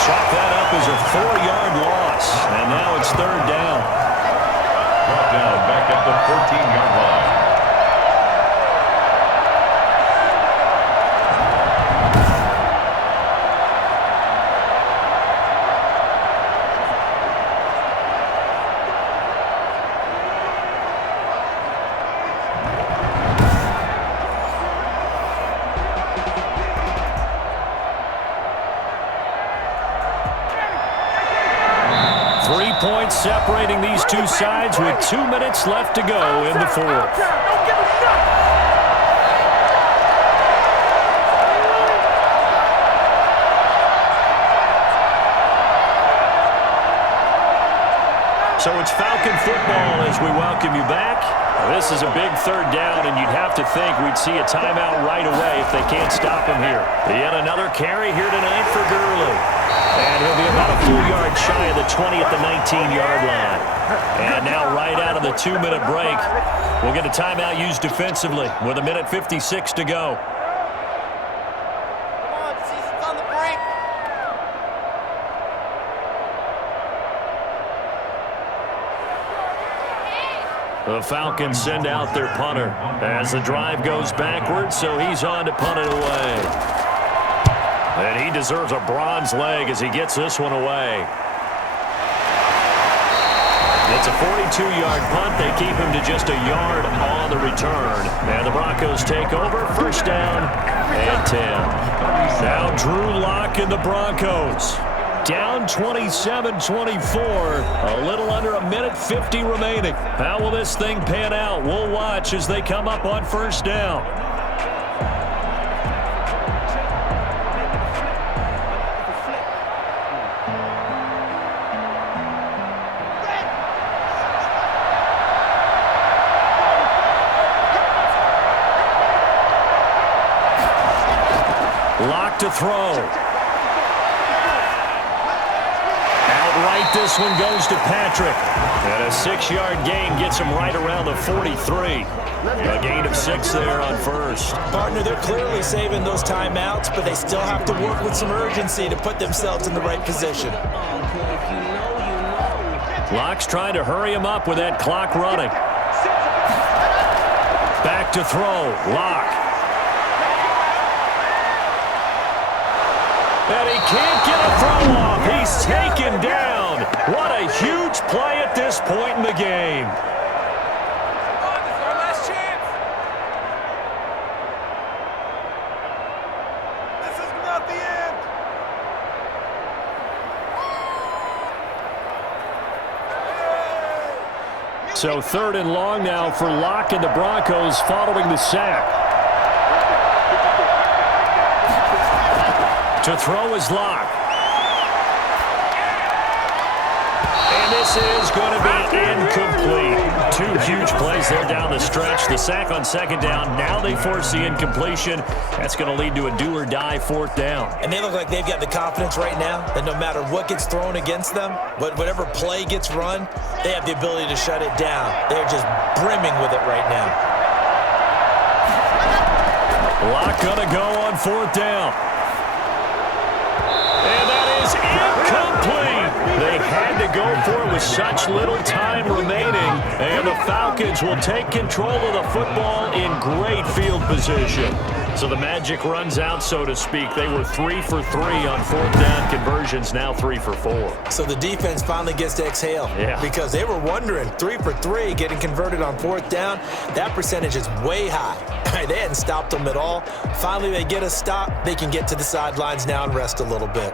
Chalk that up as a 4-yard loss, and now it's 3rd down. Brought down back at the 13-yard line. Points separating these two sides with 2 minutes left to go in the 4th. So it's Falcon football as we welcome you back. This is a big 3rd down, and you'd have to think we'd see a timeout right away if they can't stop him here. Yet another carry here tonight for Gurley. And he'll be about a full yard shy of the 20 at the 19-yard line. And now right out of the 2-minute break, we'll get a timeout used defensively with 1:56 to go. Come on, season's on the brink. The Falcons send out their punter as the drive goes backwards, so he's on to punt it away. And he deserves a bronze leg as he gets this one away. It's a 42-yard punt. They keep him to just a yard on the return. And the Broncos take over. 1st down and 10. Now Drew Lock and the Broncos. Down 27-24. A little under a minute 50 remaining. How will this thing pan out? We'll watch as they come up on first down. Lock to throw. Outright, this one goes to Patrick. And a 6-yard gain gets him right around the 43. A gain of 6 there on first. Partner, they're clearly saving those timeouts, but they still have to work with some urgency to put themselves in the right position. Lock's trying to hurry him up with that clock running. Back to throw. Lock. And he can't get a throw off. He's taken down. What a huge play at this point in the game. This is our last chance. This is not the end. So 3rd and long now for Locke and the Broncos following the sack. To throw is Locke. And this is going to be incomplete. 2 huge plays there down the stretch. The sack on 2nd down. Now they force the incompletion. That's going to lead to a do-or-die 4th down. And they look like they've got the confidence right now that no matter what gets thrown against them, whatever play gets run, they have the ability to shut it down. They're just brimming with it right now. Locke going to go on 4th down. And that is incomplete. They had to go for it with such little time remaining. And the Falcons will take control of the football in great field position. So the magic runs out, so to speak. They were 3 for 3 on 4th down conversions, now 3 for 4. So the defense finally gets to exhale. Yeah. Because they were wondering, 3 for 3 getting converted on 4th down. That percentage is way high. They hadn't stopped them at all. Finally, they get a stop. They can get to the sidelines now and rest a little bit.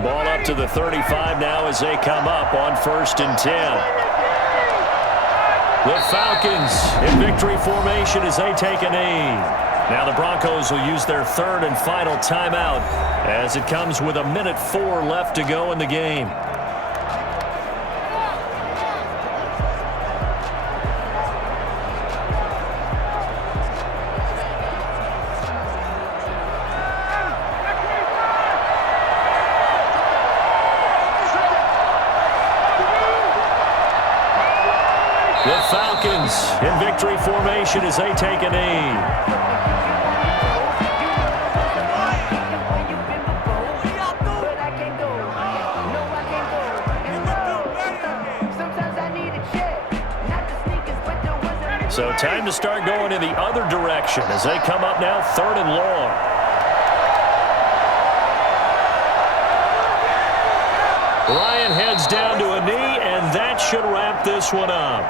Ball up to the 35 now as they come up on 1st and 10. The Falcons in victory formation as they take a knee. Now the Broncos will use their 3rd and final timeout as it comes with 1:04 left to go in the game. The Falcons in victory formation as they take a knee. So time to start going in the other direction as they come up now 3rd and long. Ryan heads down to a knee, and that should wrap this one up.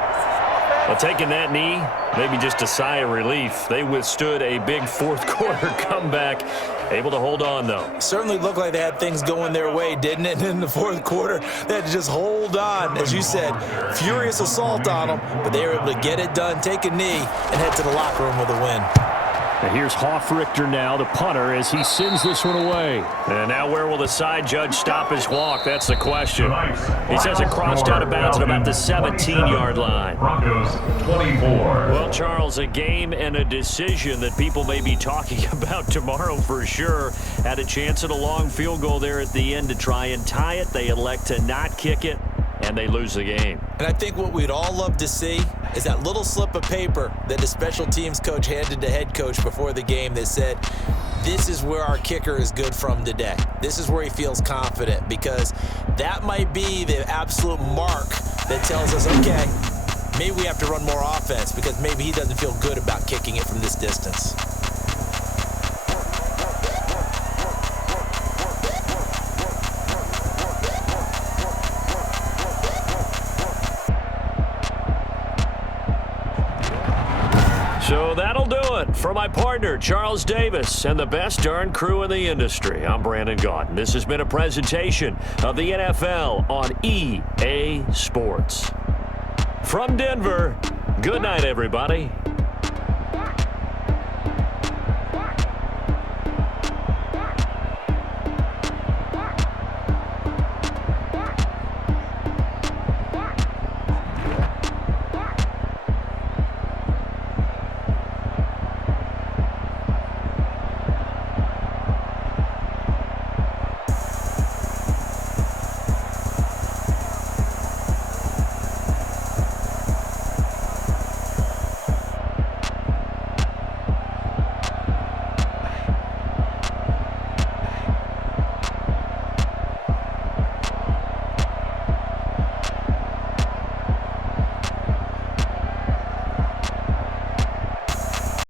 Well, taking that knee, maybe just a sigh of relief. They withstood a big 4th quarter comeback. Able to hold on, though. Certainly looked like they had things going their way, didn't it? In the 4th quarter, they had to just hold on. As you said, furious assault on them, but they were able to get it done, take a knee, and head to the locker room with a win. And here's Hoffrichter now, the punter, as he sends this one away. And now where will the side judge stop his walk? That's the question. He says it crossed out of bounds at about the 17-yard line. Broncos 24. Well, Charles, a game and a decision that people may be talking about tomorrow for sure. Had a chance at a long field goal there at the end to try and tie it. They elect to not kick it, and they lose the game. And I think what we'd all love to see is that little slip of paper that the special teams coach handed to head coach before the game that said, this is where our kicker is good from today. This is where he feels confident, because that might be the absolute mark that tells us, okay, maybe we have to run more offense because maybe he doesn't feel good about kicking it from this distance. So that'll do it. For my partner, Charles Davis, and the best darn crew in the industry, I'm Brandon Gaudin. This has been a presentation of the NFL on EA Sports. From Denver, good night, everybody.